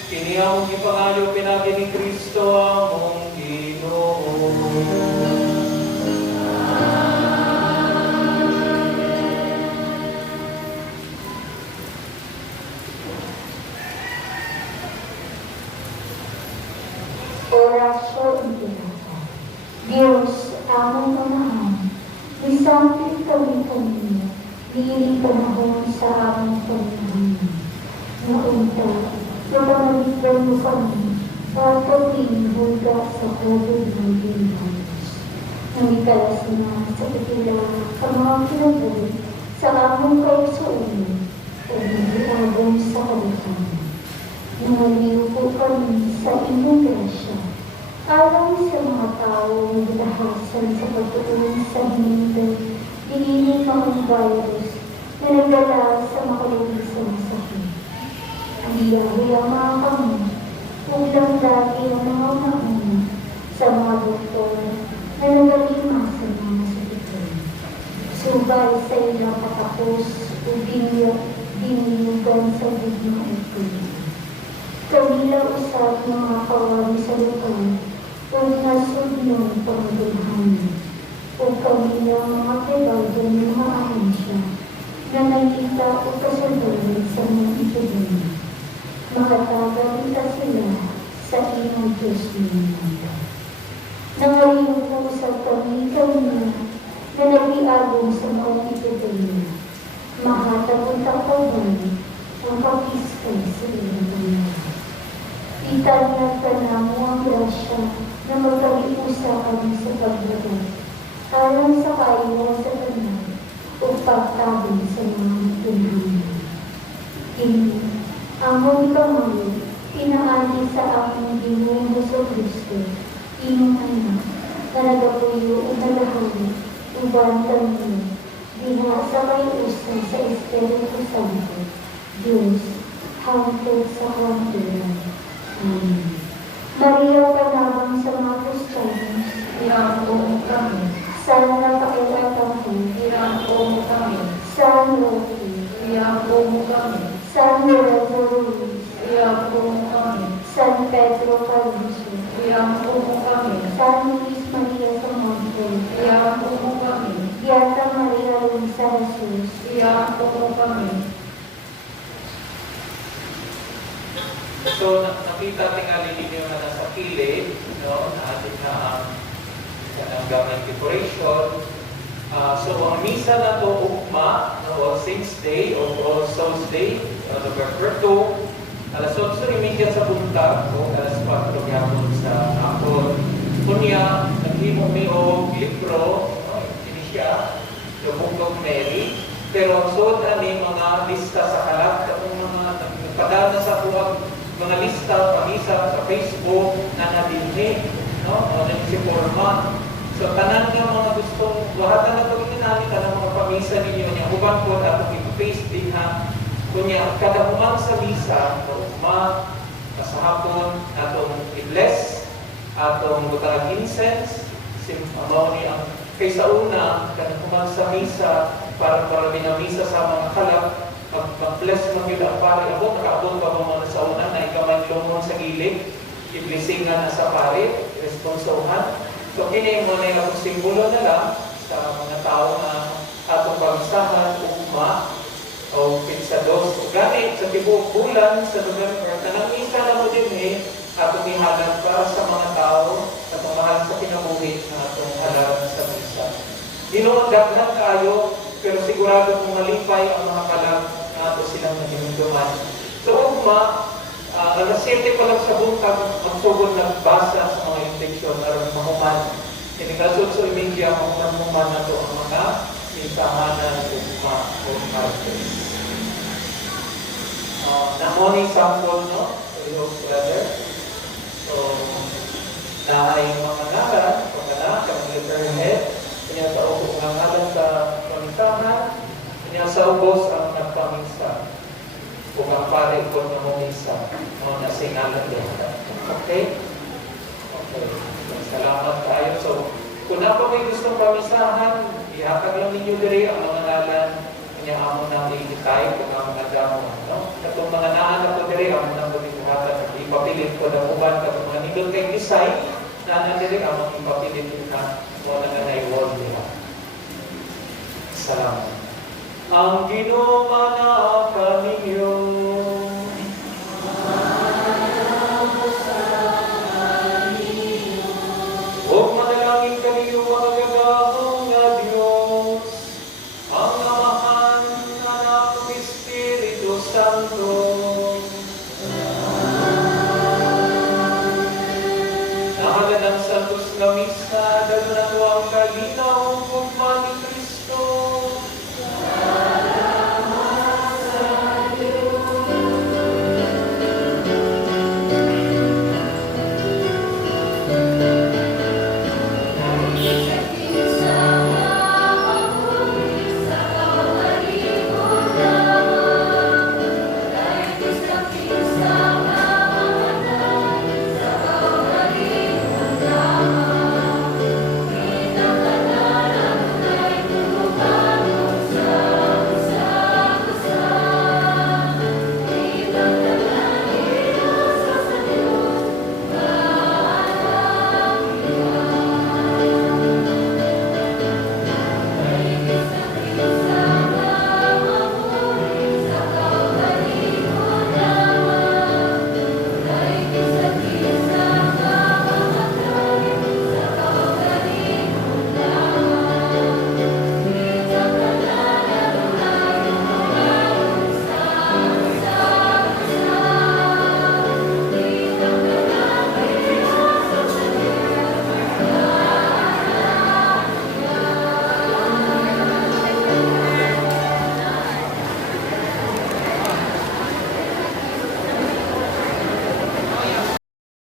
kini among ipangayo pinagi ni Kristo among Ginoo. Orasyon itinata. Diyos, among pamahan, isangkin kami kanina, diiling panahon sa aming pamahan. Naunta, napamalitan mo kami, at kami hulga sa COVID-19 virus. Namikalas na sa pitila ang mga kinabuhi sa among kaigsuunan o nag-iagong sa kalikanan. Nangaliw po kami sa inyong grasya, alang sa mga tao na gilahasan sa pagtuon sa hinintay, diiling mga virus na nagdala sa makaluwisang sakit. Ang mga kami, ulang dati ang mga mauna sa mga doktor na nagalima sa mga sakit. Subay sa ilang patapos o diniyugan sa biglang ito. Kabila usap ng mga kawali sa lugar o nasod ng pangagulhan o kabila mga kaibago ng mga ahensya na nakita o kasundulan sa mga epidemya. Makatagalita sila sa inong Diyos ninyo. Nangayon po sa kami na nagiagong sa mga epidemya. Mahatag ang tapawan ang kapiskay sa ilang panahon. Itanyag ka na mo ang grasya na magkaliusa kami sa paglagot, alang sa kaiwan sa tanan o pagtabing sa mga tunhanan. Ini, among pamayo, pinaani sa aming Ginoong Jesucristo, inyong anak, na nagapuyo o nalahali, uban kami, diha sa kaiusa sa Espiritu Santo, Diyos, hangtod sa kwanturan. Amen. Maria, panabang sa mga Kristiyanos, Iangkong kami. San Napakailatang po, Iangkong kami. San Roque, Iangkong kami. San Lorenzo Ruiz, Iangkong kami. San Pedro Caruso, Iangkong kami. San Luis Maria Samonte, Iangkong kami. Beata Maria Luisa Jesus, Iangkong kami. So, nakita tingali ninyo na nasa kilid, no, na ating na ang gamit decoration. So, ang misa na to, ugma, no, Saints Day o All Souls Day, November 2, alas 8:30 sa buntag, o alas 4 yapon sa hapon. Kunya, naghimo mi og libro, no, ini siya, The Book of Mary, pero ang suot ani mga lista sa kalat, katong mga nagpadana sa buwag, mga lista, pamisa sa Facebook na nadinhi, no? O si forma. So, tanan nga mga gustong, wahatan na ito inali, tanan mga pamisa ninyo niya, uban po at i-paste din ha. Kunya, kada humang sa misa, ugma, sa hapon, atong i-bless, atong butang incense, amaw ni ang kaysa una, kada humang sa misa, para minamisa sa mga kalap, mag-bless mo yun ang pare. Ako, nakaabot pa mo sa una na ikaw may lumon sa gilid, i-blessingan na sa pare, responsohan. So, kini mo na yung simbolo na lang sa mga tao na atong pamisahan, ugma, o pinsados. O ganit, sa tibuok bulan, sa November, na nang-isa na mo din atong ihalan para sa mga tao at mahal sa kinabuhi na atong halan sa misa. Daghan kayo, pero sigurado kung malipay ang mga kalag na ito silang naginunduman. So, ugma, alas 7 pa lang sa buntag, magsugod ng basa sa mga infeksyon aron mahuman. Inikasod sa media, mahuman na ito ang mga misahanan ugma o martes. Namoni sample, no? Iyo, brother. So, na ay mga ngalan, pagkana, kang letterhead, kanya sa upo ng ngalan sa pamisahan, kanya sa ubos ang nagpamisa. Kung ang pare ko na mumisa, no, na singalan din. Okay? Okay. Salamat tayo. So, kung na pa may gustong pamisahan, ihatag lang ninyo diri ang mga ngalan, kanya amo nang iitay kung ang mga damo. No? Katong mga naanak ko diri, amo nang bumibuhatan, ipapilit ko na uban, katong mga nindot kay Isay, naanak diri, amo ipapilit na wala nga na i-wall nila. Salamat. Ang ginuma na